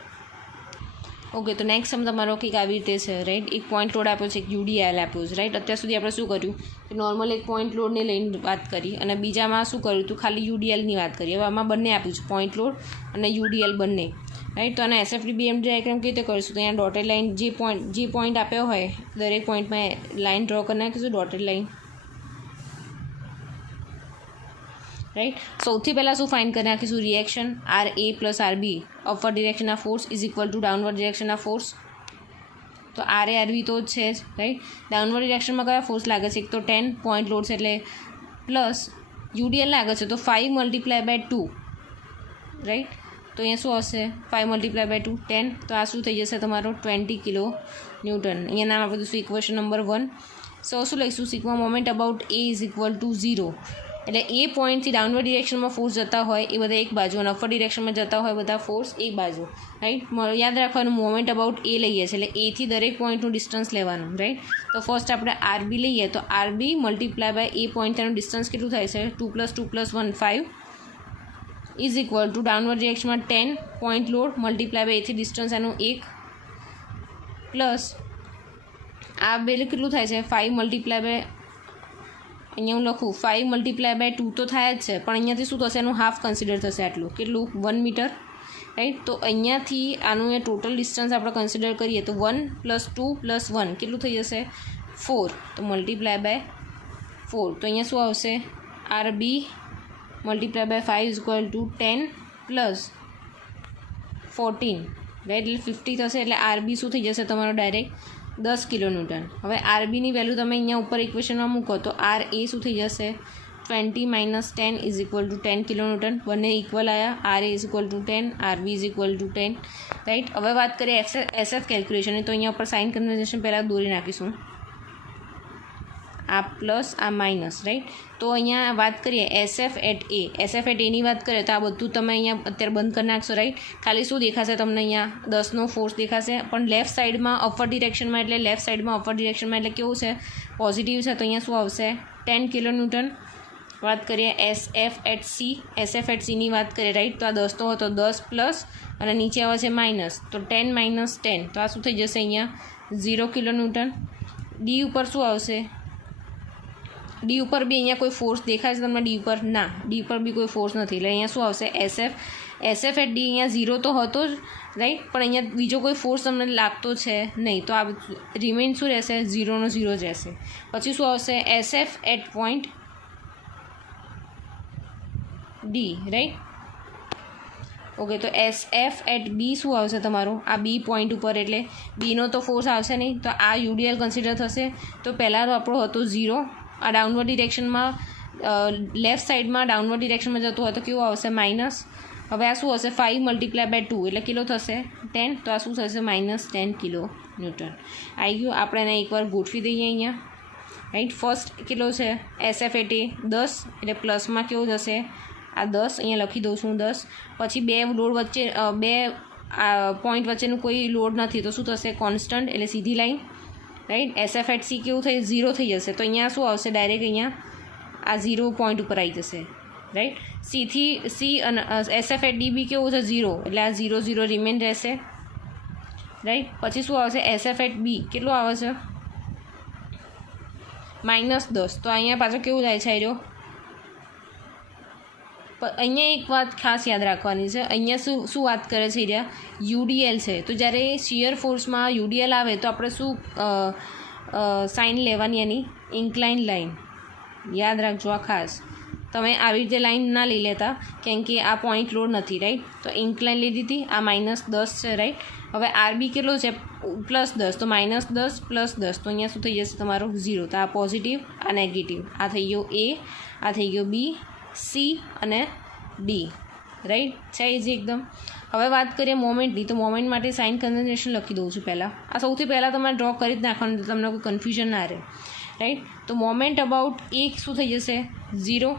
ઓકે, તો નેક્સ્ટ સમ તમારો કંઈક આવી રીતે છે, રાઈટ. એક પોઈન્ટ લોડ આપ્યો છે, એક યુડીએલ આપ્યું છે, રાઈટ. અત્યાર સુધી આપણે શું કર્યું કે નોર્મલ એક પોઈન્ટ લોડને લઈને વાત કરી, અને બીજામાં શું કર્યું હતું, ખાલી યુડીએલની વાત કરી. હવે આમાં બંને આપ્યું છે, પોઈન્ટ લોડ અને યુડીએલ બંને, રાઈટ. તો આના SFD BMD ડાયાગ્રામ કેવી રીતે કરીશું, તો અહીંયા ડોટેડ લાઇન જે પોઈન્ટ આપ્યો હોય દરેક પોઈન્ટમાં લાઇન ડ્રો કરી નાખીશું, ડોટેડ લાઇન, રાઈટ. સૌથી પહેલાં શું ફાઇન્ડ કરી નાખીશું, રિએક્શન RA + RB અપર ડિરેક્શનના ફોર્સ = ડાઉનવર્ડ ડિરેક્શનના ફોર્સ. તો RA RB તો જ છે જ, રાઈટ. ડાઉનવર્ડ ડિરેક્શનમાં કયા ફોર્સ લાગે છે, એક તો 10 પોઈન્ટ લોડ છે એટલે, પ્લસ યુડીએલ લાગે છે તો 5 × 2, રાઈટ. તો અહીંયા શું હશે, 5 × 2 10, તો આ શું થઈ જશે તમારો 20 કિલો ન્યૂટન. અહીંયા નામ આપી દઈશું ઇક્વેશન નંબર 1. સો શું લઈશું, સિગ્મા મોમેન્ટ અબાઉટ A = 0. એટલે એ પોઈન્ટથી ડાઉનવર્ડ ડિરેક્શનમાં ફોર્સ જતા હોય એ બધા એક બાજુ, અને અપર ડિરેક્શનમાં જતા હોય બધા ફોર્સ એક બાજુ, રાઈટ. યાદ રાખવાનું મોમેન્ટ અબાઉટ A લઈએ છીએ એટલે એથી દરેક પોઈન્ટનું ડિસ્ટન્સ લેવાનું, રાઈટ. તો ફર્સ્ટ આપણે RB લઈએ તો RB multiply by A point, તેનું ડિસ્ટન્સ કેટલું થાય છે, 2 + 2 + 1 5, ઇઝ ઇક્વલ ટુ ડાઉનવર્ડ ડિરેક્શનમાં 10 પોઈન્ટ લોડ મલ્ટીપ્લાય બાય એથી ડિસ્ટન્સ એનું 1 પ્લસ આ બેલ કેટલું થાય છે 5 મલ્ટીપ્લાય બાય અહીંયા હું લખું 5 મલ્ટીપ્લાય બાય 2 તો થાય જ છે પણ અહીંયાથી શું થશે એનું હાફ કન્સિડર થશે આટલું કેટલું 1 મીટર રાઈટ તો અહીંયાથી આનું એ ટોટલ ડિસ્ટન્સ આપણે કન્સિડર કરીએ તો 1 + 2 + 1 કેટલું થઈ જશે 4 તો મલ્ટીપ્લાય બાય 4 તો અહીંયા શું આવશે RB multiply by 5 is equal to 10 + 14 right એટલે 50 થશે એટલે RB શું થઈ જશે તમારો ડાયરેક્ટ 10 કિલોન્યુટન હવે RBની વેલ્યુ તમે અહીંયા ઉપર ઇક્વેશનમાં મૂકો તો RA શું થઈ જશે 20 - 10 ઇઝ ઇક્વલ ટુ 10 કિલોન્યુટન બંને ઇક્વલ આવ્યા RA is equal to 10 RB is equal to 10 right હવે વાત કરીએ SF કેલ્ક્યુલેશનની તો અહીંયા ઉપર સાઇન કન્વર્ઝેશન પહેલાં દોરી નાખીશું આ પ્લસ આ માઇનસ રાઈટ તો અહીંયા વાત કરીએ SF એટ એની વાત કરીએ તો આ બધું તમે અહીંયા અત્યારે બંધ કરી નાખશો રાઈટ ખાલી શું દેખાશે તમને અહીંયા 10નો ફોર્સ દેખાશે પણ લેફ્ટ સાઈડમાં અપર ડિરેક્શનમાં એટલે લેફ્ટ સાઈડમાં અપર ડિરેક્શનમાં એટલે કેવું છે પોઝિટિવ છે તો અહીંયા શું આવશે 10 કિલોન્યુટન વાત કરીએ SF એટ Cની વાત કરીએ રાઈટ તો આ 10 તો હતો 10 પ્લસ અને નીચે આવે છે માઇનસ તો 10 - 10 તો આ શું થઈ જશે અહીંયા 0 કિલોન્યુટન D ઉપર શું આવશે D ઉપર બી અહીંયા કોઈ ફોર્સ દેખાય છે તમને D ઉપર ના D ઉપર બી કોઈ ફોર્સ નથી એટલે અહીંયા શું આવશે SF એટ D અહીંયા 0 તો હતો જ રાઈટ પણ અહીંયા બીજો કોઈ ફોર્સ તમને લાગતો છે નહીં તો આ રિમેઇન શું રહેશે 0 નો 0 જ રહેશે પછી શું આવશે SF at point D right okay તો SF એટ B શું આવશે તમારું આ B પોઈન્ટ ઉપર એટલે Bનો તો ફોર્સ આવશે નહીં તો આ UDL કન્સિડર થશે તો પહેલાં તો આપણો હતો 0 આ ડાઉનવર્ડ ડિરેક્શનમાં લેફ્ટ સાઈડમાં ડાઉનવર્ડ ડિરેક્શનમાં જતું હોય તો કેવું આવશે માઇનસ હવે આ શું હશે 5 મલ્ટીપ્લાય બાય 2 એટલે કેટલો થશે 10 તો આ શું થશે -10 કિલો ન્યૂટન આવી ગયું આપણે એને એકવાર ગોઠવી દઈએ અહીંયા રાઈટ ફર્સ્ટ કેટલો છે SF એટ A 10 એટલે પ્લસમાં કેવું જશે આ 10 અહીંયા લખી દઉં છું 10 પછી બે લોડ વચ્ચે બે પોઈન્ટ વચ્ચેનું કોઈ લોડ નથી તો શું થશે કોન્સ્ટન્ટ એટલે સીધી line right SF at C કેવું થઈ 0 થઈ જશે તો અહીંયા શું આવશે ડાયરેક્ટ અહીંયા આ 0 પોઈન્ટ ઉપર આવી જશે રાઈટ C અને SF એટ D બી કેવું છે 0 એટલે આ 0 0 રિમેન રહેશે રાઈટ પછી શું આવશે SF એટ B કેટલું આવે છે -10 તો અહીંયા પાછું કેવું જાય છે રહ્યો અહીંયા એક વાત ખાસ યાદ રાખવાની છે અહીંયા શું વાત કરે છે રહ્યા UDL છે તો જ્યારે શિયર ફોર્સમાં UDL આવે તો આપણે શું સાઇન લેવાની એની ઇન્ક્લાઇન લાઇન યાદ રાખજો આ ખાસ તમે આવી રીતે લાઇન ના લઈ લેતા કેમ કે આ પોઈન્ટ લોડ નથી રાઈટ તો ઇન્ક્લાઇન લીધી હતી આ -10 છે રાઈટ હવે RB કેટલો છે +10 તો -10 +10 તો અહીંયા શું થઈ જશે તમારું 0 તો આ પોઝિટિવ આ નેગેટિવ આ થઈ ગયો A આ થઈ ગયો B C અને D રાઈટ છે ઇઝી એકદમ હવે વાત કરીએ મોમેન્ટની તો મોમેન્ટ માટે સાઇન કન્વેન્શન લખી દઉં છું પહેલાં આ સૌથી પહેલાં તમારે ડ્રો કરી જ નાખવાનું તો તમને કોઈ કન્ફ્યુઝન ના રહે રાઈટ તો મોમેન્ટ અબાઉટ એક શું થઈ જશે 0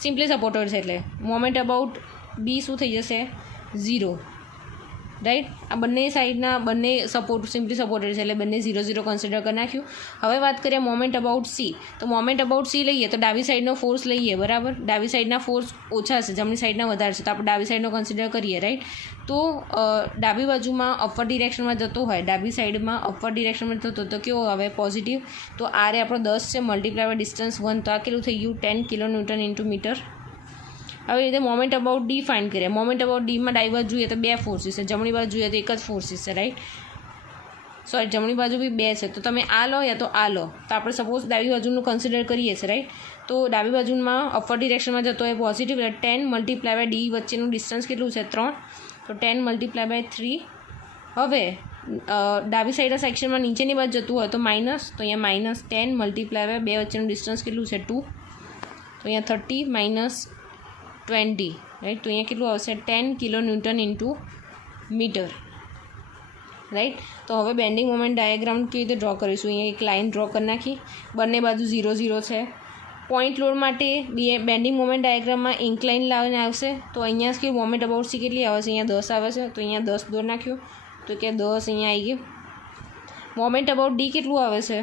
સિમ્પલી સપોર્ટેડ છે એટલે મોમેન્ટ અબાઉટ B શું થઈ જશે 0 રાઈટ આ બંને સાઈડના બંને સિમ્પલી સપોર્ટેડ છે એટલે બંને 0 0 કન્સિડર કરી નાખ્યું હવે વાત કરીએ મોમેન્ટ અબાઉટ C તો મોમેન્ટ અબાઉટ C લઈએ તો ડાબી સાઈડનો ફોર્સ લઈએ બરાબર ડાબી સાઈડના ફોર્સ ઓછા છે જમણી સાઈડના વધારે છે તો આપણે ડાબી સાઈડનો કન્સિડર કરીએ રાઈટ તો ડાબી બાજુમાં અપર ડિરેક્શનમાં જતો હોય ડાબી સાઈડમાં અપર ડિરેક્શનમાં જતો તો કેવો આવે પોઝિટિવ તો આ રે આપણો 10 છે મલ્ટીપ્લાય બાય ડિસ્ટન્સ 1 તો આ કેટલું થઈ ગયું 10 કિલોન્યુટન ઇન્ટુ મીટર આવી રીતે મોમેન્ટ અબાઉટ D ફાઇન્ડ કરીએ મોમેન્ટ અબાઉટ Dમાં ડાબી બાજુ જોઈએ તો 2 ફોર્સીસ છે જમણી બાજુ જોઈએ તો એક જ ફોર્સીસ છે રાઈટ સોરી જમણી બાજુ બી 2 છે તો તમે આ લો યા તો આ લો તો આપણે સપોઝ ડાબી બાજુનું કન્સિડર કરીએ છીએ રાઈટ તો ડાબી બાજુમાં અપર ડિરેક્શનમાં જતો હોય પોઝિટિવ એટલે 10 મલ્ટીપ્લાય બાય D વચ્ચેનું ડિસ્ટન્સ કેટલું છે 3 તો 10 મલ્ટીપ્લાય બાય 3 હવે ડાબી સાઈડના સેક્શનમાં નીચેની બાજુ જતું હોય તો માઇનસ તો અહીંયા -10 મલ્ટીપ્લાય બાય 2 વચ્ચેનું ડિસ્ટન્સ કેટલું છે 2 તો અહીંયા 30 - 20 રાઈટ તો અહીંયા કેટલું આવશે 10 કિલોન્યુટન ઇન્ટુ મીટર રાઈટ તો હવે બેન્ડિંગ મોમેન્ટ ડાયાગ્રામ કેવી રીતે ડ્રો કરીશું અહીંયા એક લાઇન ડ્રો કરી નાખી બંને બાજુ 0 0 છે પોઈન્ટ લોડ માટે બેન્ડિંગ મોમેન્ટ ડાયાગ્રામમાં ઇન્ક્લાઇન લાવીને આવશે તો અહીંયા કે મોમેન્ટ અબાઉટ સી કેટલી આવે છે અહીંયા 10 આવે છે તો અહીંયા 10 દોર નાખ્યું તો કે 10 અહીંયા આવી ગયું મોમેન્ટ અબાઉટ D કેટલું આવે છે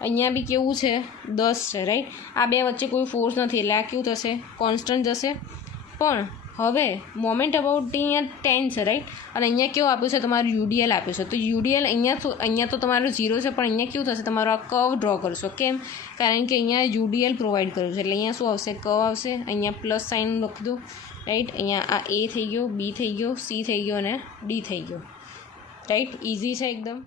અહીંયા બી કેવું છે 10 છે રાઈટ આ બે વચ્ચે કોઈ ફોર્સ નથી એટલે આ કેવું થશે કોન્સ્ટન્ટ જશે પણ હવે મોમેન્ટ અબાઉટ અહીંયા 10 છે રાઈટ, અને અહીંયા કેવું આપ્યું છે તમારું યુડીએલ આપ્યું છે. તો યુડીએલ અહીંયા તો તમારું 0 છે, પણ અહીંયા કેવું થશે તમારો આ કર્વ ડ્રો કરશો. કેમ? કારણ કે અહીંયા યુડીએલ પ્રોવાઈડ કર્યું છે એટલે અહીંયા શું આવશે, કર્વ આવશે. અહીંયા પ્લસ સાઇન લખી દો રાઈટ. અહીંયા આ એ થઈ ગયો, બી થઈ ગયો, સી થઈ ગયો અને ડી થઈ ગયો રાઈટ. ઇઝી છે એકદમ.